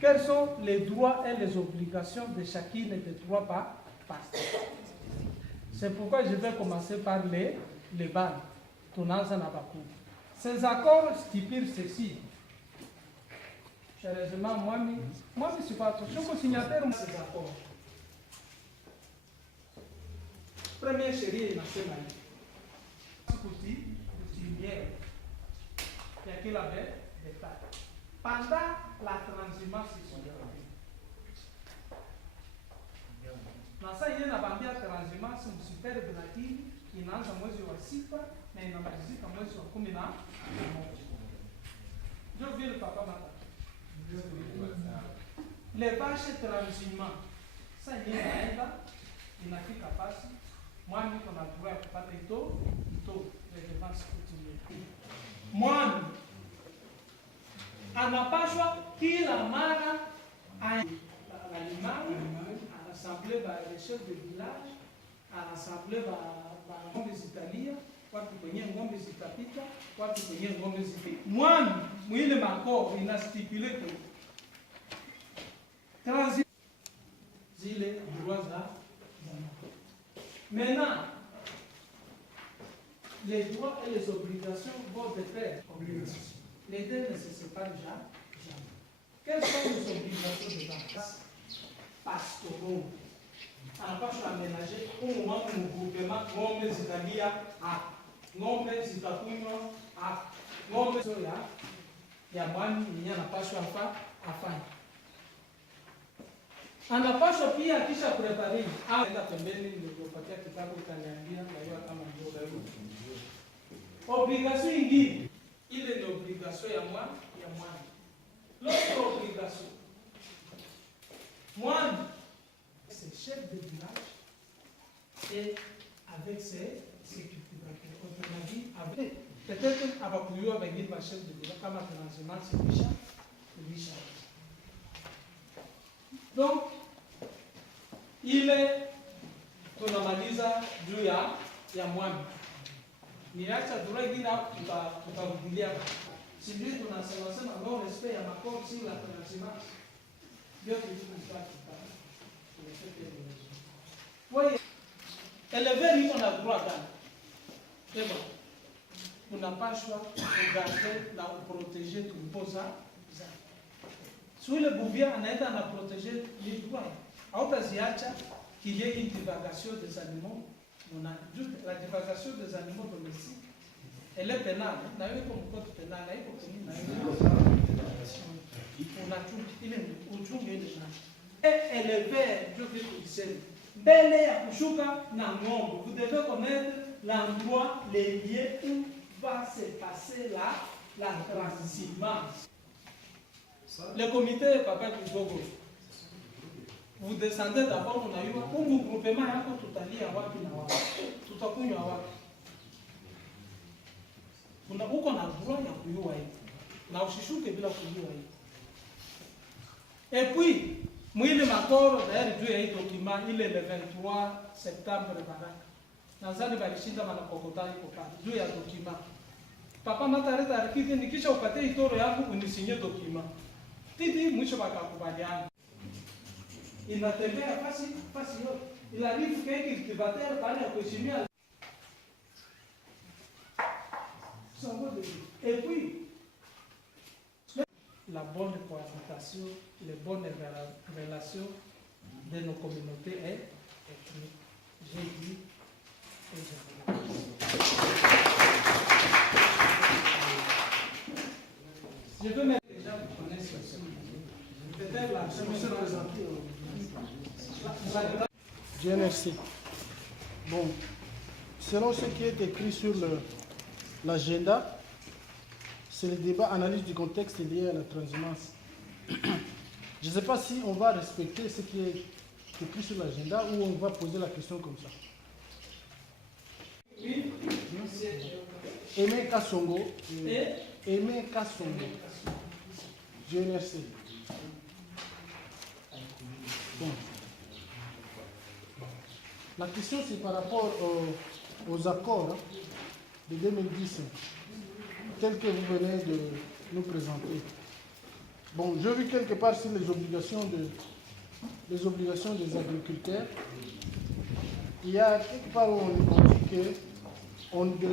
Quels sont les droits et les obligations de chacune des trois parties? C'est pourquoi je vais commencer par les balles. Ces accords stipulent ceci. Sérieusement, moi, je ne suis pas attention au signataire de ces accords. Première chérie, il a il y a qui avait des tailles. Pendant la transhumance nasa yeye nakwambia transhumance msipere binakili inaanza mwezi wa 6 na inamalizika mwezi wa 11. Ndio vile papa mata. Les vaches transhumant. Sasa yeye naenda inafika pasi mwami kuna droit ya kupata ito relevance coutumier. Mwami anapashwa kila mara alimani anassemble les chefs de village, anassemble ng'ombe zitalia, watu kwenye ng'ombe zitapita, watu kwenye ng'ombe zipita. Mwami mwile makoo inastipule kwa transi zile droits za maintenant les droits et les obligations vont de pair. Les deux ne se séparent jamais. Quelles sont les obligations de base? Pastoraux. Anapaswa aménager au moment où le groupement ng'ombe zitalia hapa, ng'ombe zitakunywa hapa, ng'ombe ya mwani yenye anapaswa afanye. Anapaswa pia kisha prepare au enda pembeni nilipopatia kitabu kaniambia na hiyo kama ndio leo. Obligation ingine ile ni obligation ya mwani. L'autre obligation. Mwani c'est chef de village et avec ses cultivateurs. Autrement dit, avec peut-être abakuliwa wengine wa chef de village kama transhumance c'est donc ile tunamaliza juu ya mwami. Niacha dura ingine tutarudilia. Sijui tunasema no respect ya makao si la transhumance. Ndio tunataka. Wewe elever iko na droit gani? Eba. Unapashwa kugarder na kuproteger tumpoza. Sur le bouvier, on aide à protéger les droits. Autaziacha qu'il y ait une divagation des animaux. La divagation des animaux domestiques, elle est pénale. On a eu comme code pénal, et élever, je vais vous dire, Bele ya kushuka na ng'ombe. Vous devez connaître l'endroit, les lieux où va se passer la transhumance. Le comité Papa Kidogo, vous descendez d'abord, on a eu un groupement yako tutalia wapi na wapi, tutakunywa wapi. Uko na droit ya kuyua hivi na usishuke bila kuyua hivi. Et puis mwili makoro d'ailleurs juu ya hii document ile le 23 septembre baraka nadhani balishinda manakokotani kopani juu ya document. Papa matareta arikiti nikisha upate itoro yangu unisinye document. Titi mwisho bakakubaliana. Inatembea fasi yote. Ila rifu keki cultivateur baada ya kuheshimia. Et puis la bonne cohabitation, les bonnes relations de nos communautés ethniques. J'ai dit et je vous je veux mettre les gens qui connaissent aussi. Peut-être la chemise présentée au GNRC. Bon, selon ce qui est écrit sur l'agenda, c'est le débat analyse du contexte lié à la transhumance. Je ne sais pas si on va respecter ce qui est écrit sur l'agenda ou on va poser la question comme ça. Oui. Aimé Kassongo. Aimé Kassongo. GNRC. Bon. La question c'est par rapport aux accords de 2010. telles que vous venez de nous présenter. Bon, j'ai vu quelque part sur les obligations des agriculteurs. Il y a quelque part où on dit qu'il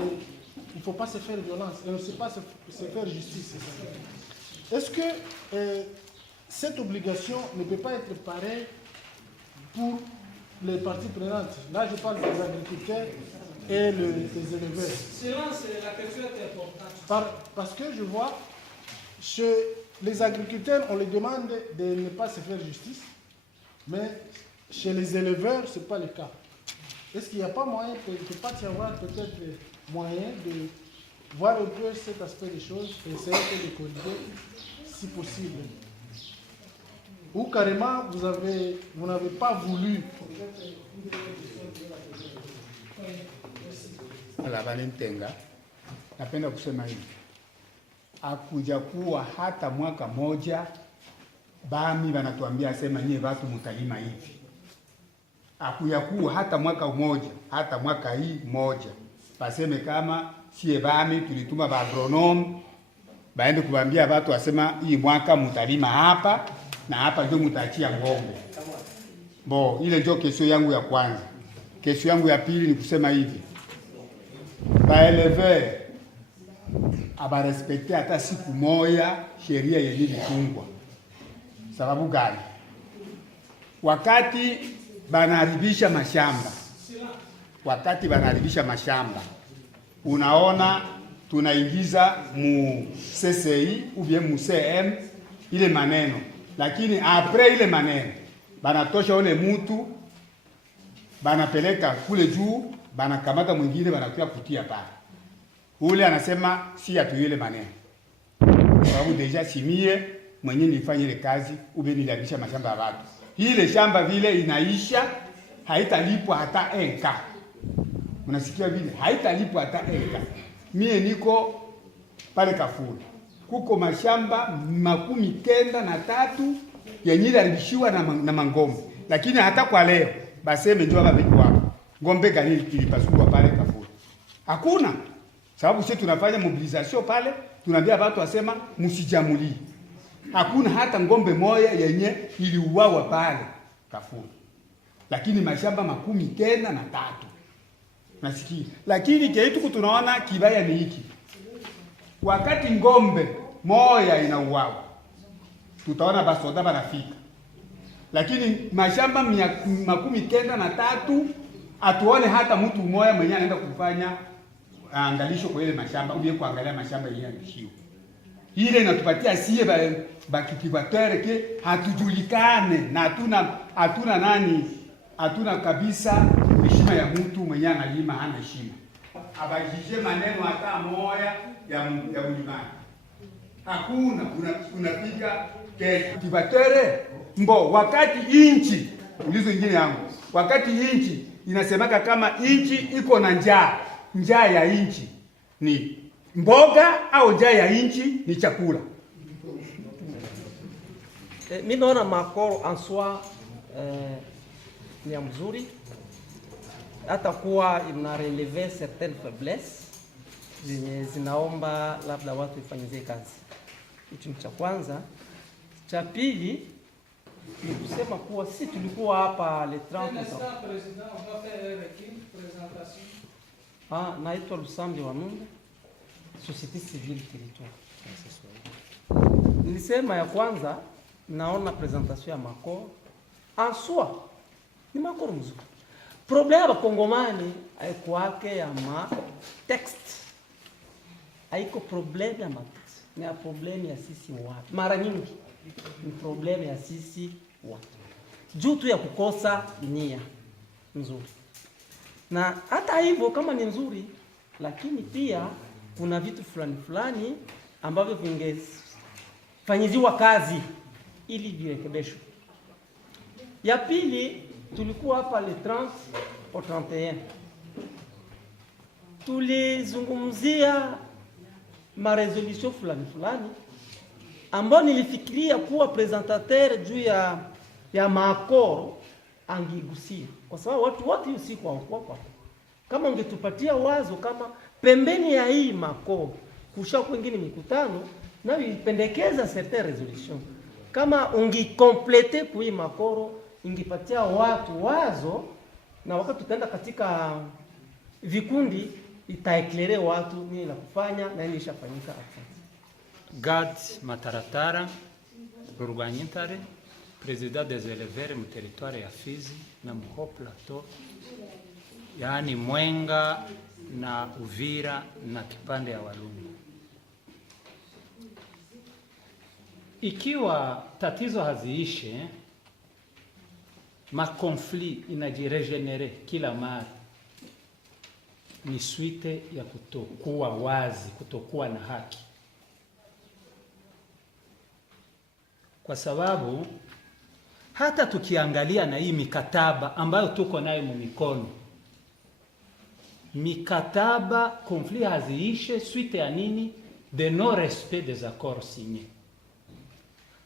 ne faut pas se faire violence et on ne sait pas se faire justice. Est-ce que cette obligation ne peut pas être pareille pour les parties prenantes? Là, je parle des agriculteurs et les éleveurs. Silence, la question est importante. Parce que je vois, chez les agriculteurs, on les demande de ne pas se faire justice, mais chez les éleveurs, ce n'est pas le cas. Est-ce qu'il n'y a pas moyen, il ne peut pas y avoir peut-être moyen de voir un peu cet aspect des choses et essayer de les corriger si possible? Ou carrément, vous n'avez pas voulu. Wala Valentenga, napenda kusema hivi, akuja kuwa hata mwaka moja bami wanatuambia sema nyie watu mtalima hivi. Akuja kuwa hata mwaka mmoja, hata mwaka hii moja, baseme kama sie bami tulituma ba agronome baende kuambia watu wasema hii mwaka mtalima hapa na hapa ndio mtaachia ngombe. Bo, ile ndio kesho yangu ya kwanza. Kesho yangu ya pili ni kusema hivi, baelever abarespekte hata siku moja sheria yenye ilitungwa. Sababu gani? Wakati banaharibisha mashamba, unaona tunaingiza mu CCI ou bien mu CM ile maneno, lakini apres ile maneno banatosha ule mtu banapeleka kule juu, banakamata mwingine banakuja kutia pale. Ule anasema si atuile maneno. Sababu deja simie mwenye nifanye ile kazi ube niliangisha mashamba ya watu. Ile shamba vile inaisha haitalipwa hata enka. Mnasikia vile haitalipwa hata enka. Mie niko pale Kafuru. Kuko mashamba 93 yenye ilibishiwa na mangombe. Lakini hata kwa leo baseme ndio baba wako. Ngombe gani ilipasua pale Kafuru? Hakuna. Sababu sisi tunafanya mobilisation pale, tunaambia watu wasema msijamuli. Hakuna hata ngombe moja yenye iliuawa pale Kafuru. Lakini mashamba 93. Nasikia. Lakini kitu tunaona kibaya ni hiki. Wakati ngombe moja inauawa, tutaona basoda banafika. Lakini mashamba 93 atuone hata mtu mmoja mwenye anaenda kufanya angalisho kwa ile mashamba, ubiye kuangalia mashamba yenyewe yalishiwa. Ile inatupatia sie bakikivatere ke hatujulikane na hatuna kabisa heshima ya mtu mwenye analima hana heshima. Abajije maneno hata moja ya ulimani. Hakuna unafika kesho. Kivatere mbo wakati inchi ulizo nyingine yangu. Wakati inchi inasemeka kama inchi iko na njaa ya inchi ni mboga au njaa ya inchi ni chakula. Mimi naona makoro en soi ni ya mzuri, hata kuwa ina releve certaines faiblesses zenye zinaomba labda watu ifanyizie kazi. Hicho ni cha kwanza. Cha pili ni kusema kuwa si tulikuwa hapa le 30 naitwa Lusambi wa Nunda, Société Civile Territoire. Nilisema ya kwanza naona presentation ya makoro en soi ni makoro mzuri. Problema ya Kongomani haiko wake ya text. Haiko problema ya text. Ni problema ya sisi watu. Mara nyingi ni problema ya sisi watu. Juu tu ya kukosa nia nzuri. Na hata hivyo kama ni nzuri, lakini pia kuna vitu fulani ambavyo vingefanyiziwa kazi ili virekebishwe. Ya pili, tulikuwa hapa le 30 au 31. Tulizungumzia maresolution fulani ambao nilifikiria kuwa presentateur juu ya maakoro angigusia, kwa sababu watu wote usiku kwa kama ungetupatia wazo kama pembeni ya hii makoro kusha kwingine mikutano na ilipendekeza certain resolution. Kama ungikomplete kui makoro ingipatia watu wazo, na wakati tutaenda katika vikundi itaeklere watu nini la kufanya na nini ishafanyika. Gad Mataratara Ruganyintare, président des éleveurs mu territoire ya Fizi na Mho Plateau, yaani Mwenga na Uvira na kipande ya Walungu. Ikiwa tatizo haziishe, makonflit inajiregenere kila mara, ni suite ya kutokuwa wazi, kutokuwa na haki. Kwa sababu hata tukiangalia na hii mikataba ambayo tuko nayo mumikono, mikataba konflit haziishe suite ya nini? De non respect des accords signés.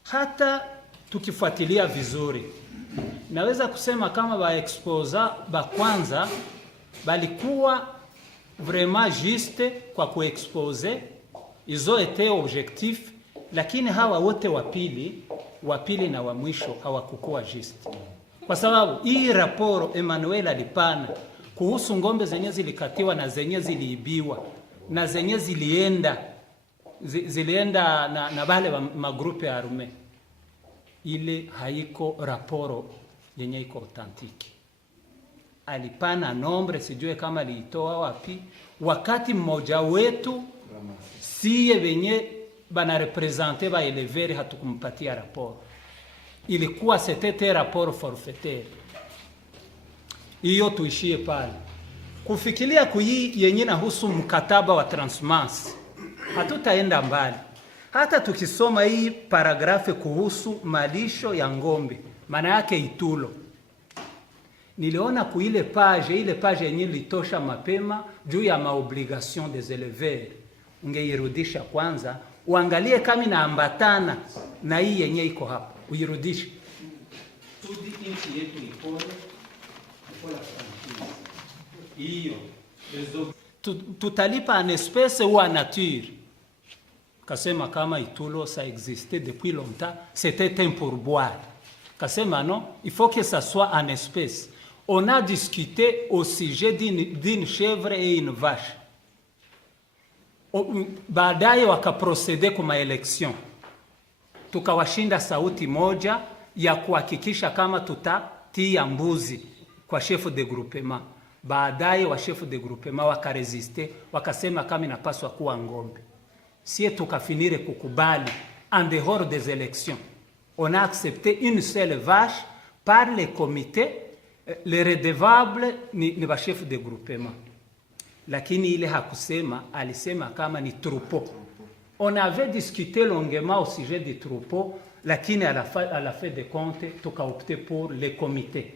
Hata tukifuatilia vizuri, naweza kusema kama ba exposa ba kwanza balikuwa vraiment juste kwa kuexpose, izo ete objectif, lakini hawa wote wapili na wa mwisho hawakukuwa juste. Kwa sababu hii raporo Emmanuel alipana kuhusu ngombe zenye zilikatiwa na zenye ziliibiwa na zenye zilienda na bale magrupe ya arume, ile haiko raporo yenye iko authentique. Alipana nombre, sijue kama liitoa wapi, wakati mmoja wetu siye venye bana represente ba eleveri hatukumpatia raporo. Ilikuwa c'était rapport forfaitaire. Hiyo tuishie pale. Kufikiria kuyi yenye nahusu mkataba wa transhumance, hatutaenda mbali. Hata tukisoma hii paragrafe kuhusu malisho ya ngombe, maana yake itulo, niliona ile page yenye litosha mapema juu ya maobligation des éleveurs. Ungeirudisha kwanza, uangalie kama inaambatana na hii yenye iko hapa, uirudishe. Tudi inchi yetu ipole hiyo. Tutalipa en espèce ou en nature. Kasema kama itulo ça existait depuis longtemps, c'était un pourboire. Kasema non, il faut que ça soit en espèces. On a discuté au sujet d'une chèvre et une vache. Baadaye wakaprocede kwa maelection, tukawashinda sauti moja ya kuhakikisha kama tutatia mbuzi kwa chef de groupement. Baadaye wa chef de groupement wakaresiste, wakasema kama inapaswa kuwa ngombe. Sie tukafinire kukubali en dehors des élections. On a accepté une seule vache par les comités, les redevables ni ba chef de groupement. Lakini ile hakusema, alisema kama ni troupeau. On avait discuté longuement au sujet du troupeau, lakini à la fin de compte, tuka opté pour les comités.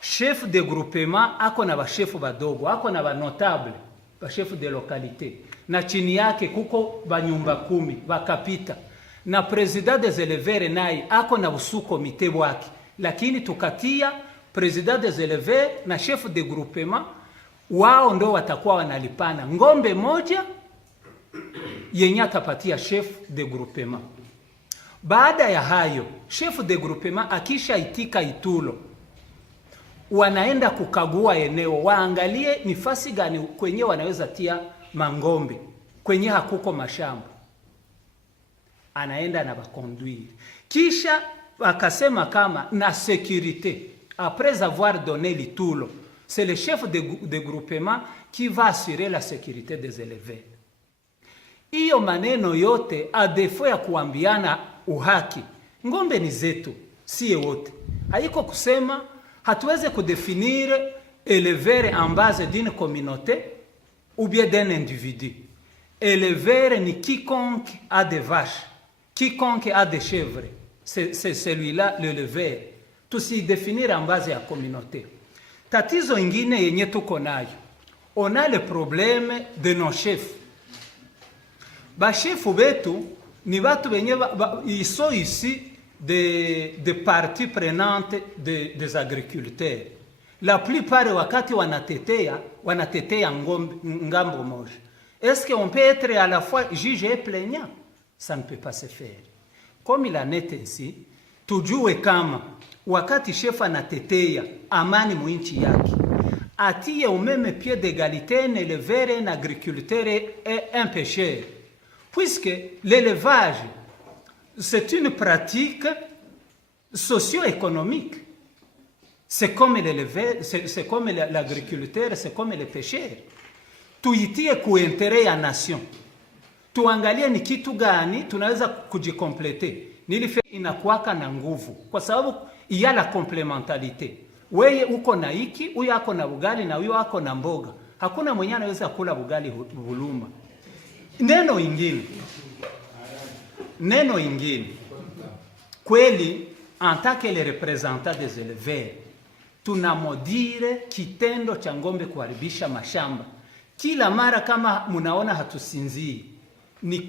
Chef de groupement ako na ba chef badogo, ako na ba notable, ba chef de localité. Na chini yake kuko ba nyumba 10, ba kapita. Na president des éleveurs naye ako na busu komite wake. Lakini tukatia president des éleveurs na chef de groupement, wao ndo watakuwa wanalipana ngombe moja yenye atapatia chef de groupement. Baada ya hayo, chef de groupement akisha itika itulo, wanaenda kukagua eneo, waangalie nifasi gani kwenye wanaweza tia mangombe, kwenye hakuko mashamba. Anaenda na bakonduire. Kisha akasema kama na sécurité, après avoir donné l'itulo, c'est le chef de groupement qui va assurer la sécurité des éleveurs. Iyo maneno yote a défaut ya kuambiana uhaki. Ngombe ni zetu, siye wote. Haiko kusema hatuweze kudefinir éleveur en base d'une communauté ou bien d'un individu. Éleveur ni quiconque a des vaches, quiconque a des chèvres. C'est celui-là l'éleveur. Tusidéfinir en base ya communauté. Tatizo ingine yenye tuko nayo, on a le problème de nos chefs. Ba chefu betu ni watu wenye ils sont ici de parties prenantes des agriculteurs. La plupart wakati wanatetea ngambo moja. Est-ce qu'on peut être à la fois juge et plaignant? Ça ne peut pas se faire. Comme il en est ainsi, tujue kama wakati chef anatetea amani mwinchi yake, atie au même pied d'égalité un éleveur, un agriculteur et un pêcheur. Puisque l'élevage, c'est une pratique socio-économique. C'est comme l'éleveur, c'est comme l'agriculteur, c'est comme le pêcheur. Tuitie kuentere ya nation. Tuangalie ni kitu gani tunaweza kujikomplete. Nilife inakuwaka na nguvu kwa sababu iya la complementarite. Wewe uko na hiki, huyo ako na ugali na huyo ako na mboga. Hakuna mwenye anaweza kula ugali buluma. Neno ingine. Kweli en tant que les représentants des éleveurs, tunamodire kitendo cha ngombe kuharibisha mashamba. Kila mara kama munaona hatusinzii, ni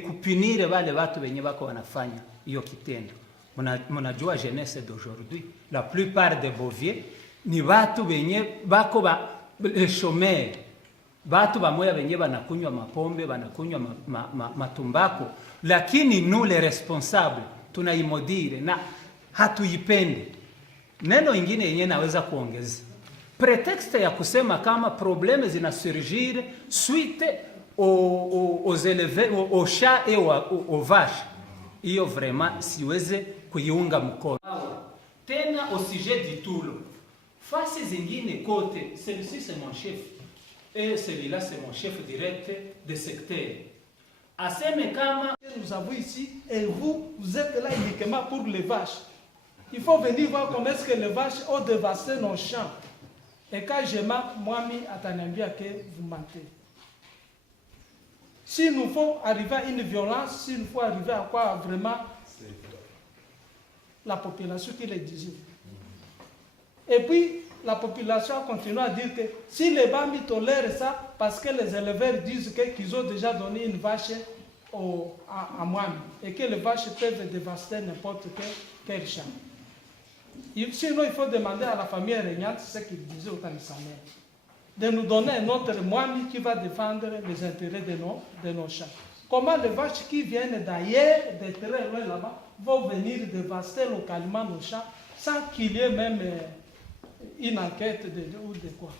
kupinire wale watu wenye wako wanafanya hiyo kitendo. Mnajua jeunesse d'aujourd'hui, la plupart des boviers ni watu wenye wako chômeurs, watu bamoya wenye wanakunywa mapombe, wanakunywa matumbako, lakini nous les responsables tunaimodire na hatuipendi. Neno ingine yenye naweza kuongeza, prétexte ya kusema kama problème zinasurgir suite aux éleveurs, aux chats et aux vaches, hiyo vraiment siweze kuiunga mkono. Tena au sujet du Tulo, face zingine kote, celui-ci c'est mon chef et celui-là c'est mon chef direct de secteur. Aseme kama nous avons ici et vous êtes là uniquement pour les vaches. Il faut venir voir comment est-ce que les vaches ont dévasté nos champs. Et quand je mens, moi-même, ataniambia que vous mentez. S'il nous faut arriver à une violence, s'il nous faut arriver à quoi vraiment la population qui le disait. Et puis, la population continue à dire que si les Bambi tolèrent ça, parce que les éleveurs disent qu'ils ont déjà donné une vache à Mwami, et que les vaches peuvent dévaster n'importe quel champ. Sinon, il faut demander à la famille régnante ce qu'il disait au Tanisamer, de nous donner un autre Mwami qui va défendre les intérêts de nos champs. Comment les vaches qui viennent d'ailleurs, de très loin là-bas, vont venir dévaster localement nos champs sans qu'il y ait même une enquête ou de quoi.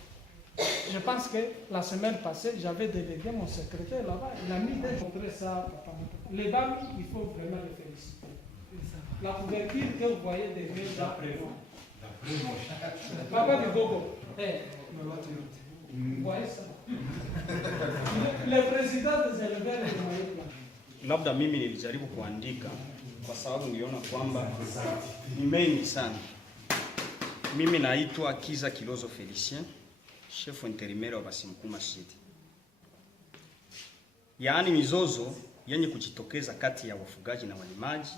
Je pense que la semaine passée, j'avais délégué mon secrétaire là-bas, il a mis des montrer ça. Les dames, il faut vraiment les féliciter. La couverture que vous voyez derrière, d'après moi. Papa du Gogo, vous voyez ça? Le président des éleveurs de Maïka. Labda mimi nilijaribu kuandika kwa sababu niliona kwamba ni mengi sana. Mimi naitwa Kiza Kilozo Felicien, chef intérimaire wa Basimukuma City. Yaani mizozo yenye kujitokeza kati ya wafugaji na walimaji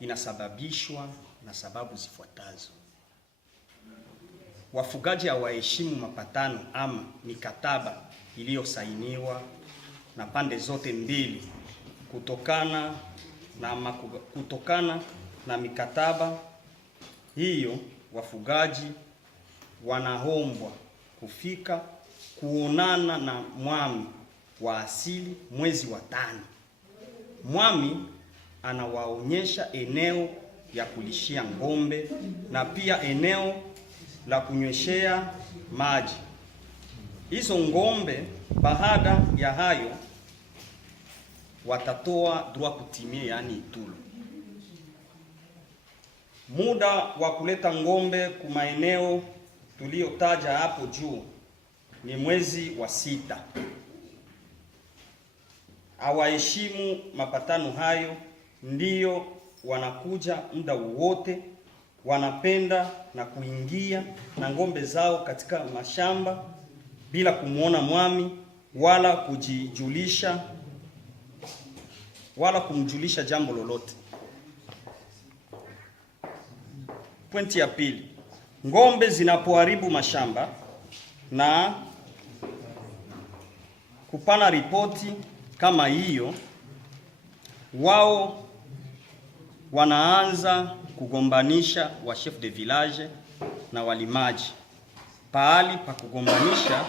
inasababishwa na sababu zifuatazo. Wafugaji hawaheshimu mapatano ama mikataba iliyosainiwa na pande zote mbili. Kutokana na mikataba hiyo, wafugaji wanaombwa kufika kuonana na mwami wa asili mwezi wa 5. Mwami anawaonyesha eneo ya kulishia ngombe na pia eneo la kunyweshea maji hizo ngombe. Baada ya hayo watatoa droit coutumier, yani itulo. Muda wa kuleta ngombe kuma eneo tuliotaja hapo juu ni mwezi wa 6. Hawaheshimu mapatano hayo, ndiyo wanakuja muda wote, wanapenda na kuingia na ngombe zao katika mashamba bila kumuona mwami wala kumjulisha jambo lolote. Pointi ya pili, ngombe zinapoharibu mashamba na kupana ripoti kama hiyo, wao wanaanza kugombanisha wa chef de village na walimaji. Pahali pa kugombanisha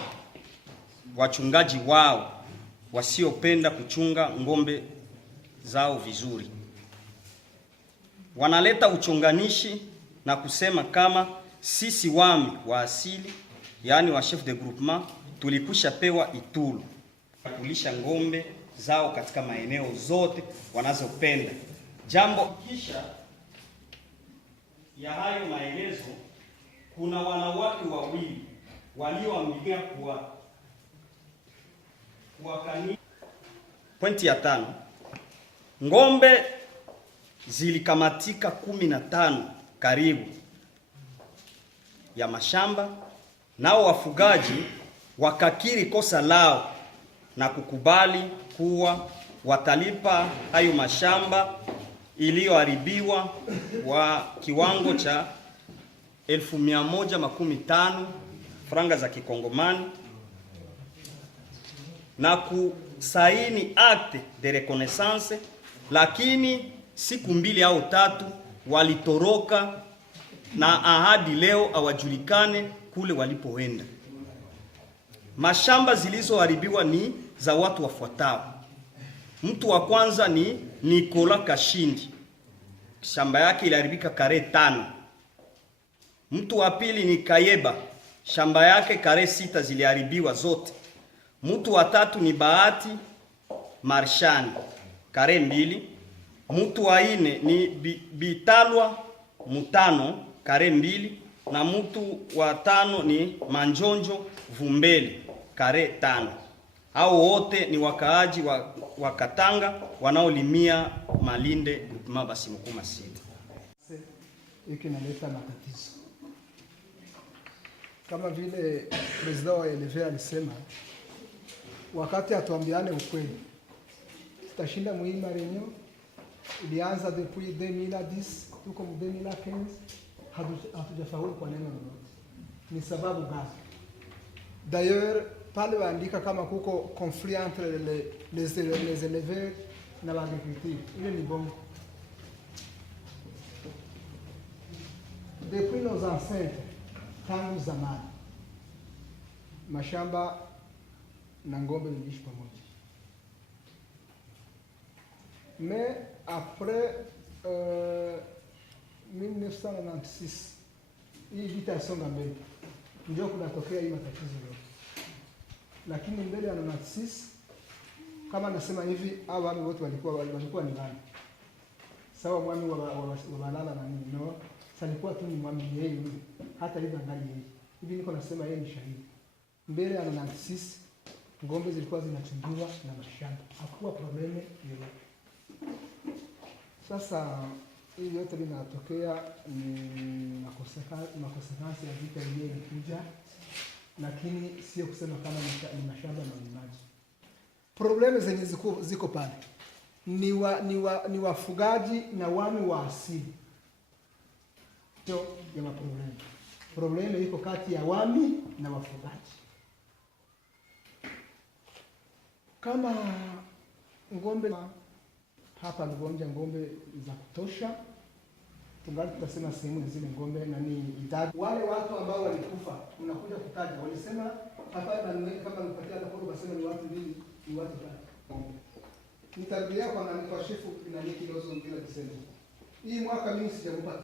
wachungaji wao wasiopenda kuchunga ng'ombe zao vizuri. Wanaleta uchonganishi na kusema kama sisi wami wa asili, yaani wa chef de groupement, tulikwisha pewa Itulu kulisha ng'ombe zao katika maeneo zote wanazopenda. Jambo kisha ya hayo maelezo, kuna wanawake wawili walioambiwa kuwakani. Pointi ya 5, ng'ombe zilikamatika 15 karibu ya mashamba, nao wafugaji wakakiri kosa lao na kukubali kuwa watalipa hayo mashamba iliyoharibiwa wa kiwango cha 1115 franga za Kikongomani na kusaini acte de reconnaissance, lakini siku 2 au 3 walitoroka na ahadi leo hawajulikane kule walipoenda. Mashamba zilizoharibiwa ni za watu wafuatao. Mtu wa kwanza ni Nikola Kashindi, shamba yake iliharibika kare 5. Mtu wa pili ni Kayeba, shamba yake kare 6 ziliharibiwa zote. Mtu wa tatu ni Bahati Marshani, kare 2. Mtu wa 4 ni Bitalwa Mutano, kare 2, na mtu wa 5 ni Manjonjo Vumbeli, kare 5. Hao wote ni wakaaji wa Katanga wanaolimia Malinde groupement Basimukuma Sud. Hiki inaleta matatizo. Kama vile president wa Eleve alisema, wakati atuambiane ukweli, tutashinda muhimu reunion ilianza depuis 2010 tuko mu 2015 hatujafaulu kwa neno lolote. Ni sababu gani? D'ailleurs pale waandika kama kuko conflit entre les éleveurs na l'agriculture. Ile ni bongo. Depuis nos ancêtres, tangu zamani, mashamba na ng'ombe ziliishi pamoja. Mais après 1996 hii vita yasonga mbele, ndio kunatokea hii matatizo yote. Lakini mbele ya 96 kama nasema hivi, hao wami wote walikuwa ni nani? Sawa, mwami wa Balala na nini? No, salikuwa tu ni mwami yeye yule. Hata hivi angali yeye. Hivi niko nasema yeye ni shahidi. Mbele ya 96 ng'ombe zilikuwa zinachungiwa na mashamba. Hakuwa probleme yoyote. Sasa hii yote linatokea ni makosekasi ya vita yenyewe ilikuja, lakini sio kusema kama ni mashamba na ulimaji. Probleme zenye ziko pale ni wafugaji na wami wa asili. Ndio ya maprobleme. Probleme iko kati ya wami na wafugaji. Kama ng'ombe hapa Lugonja ng'ombe za kutosha, tungali tutasema sehemu ya zile ng'ombe na ni idadi. Wale watu ambao walikufa unakuja kutaja, walisema hapa kama nipatia rekodi basema ni watu 2, ni watu 3. Nitarudia kwa nani, kwa shefu na Kilozo bila kusema. Hii mwaka mimi sijamupa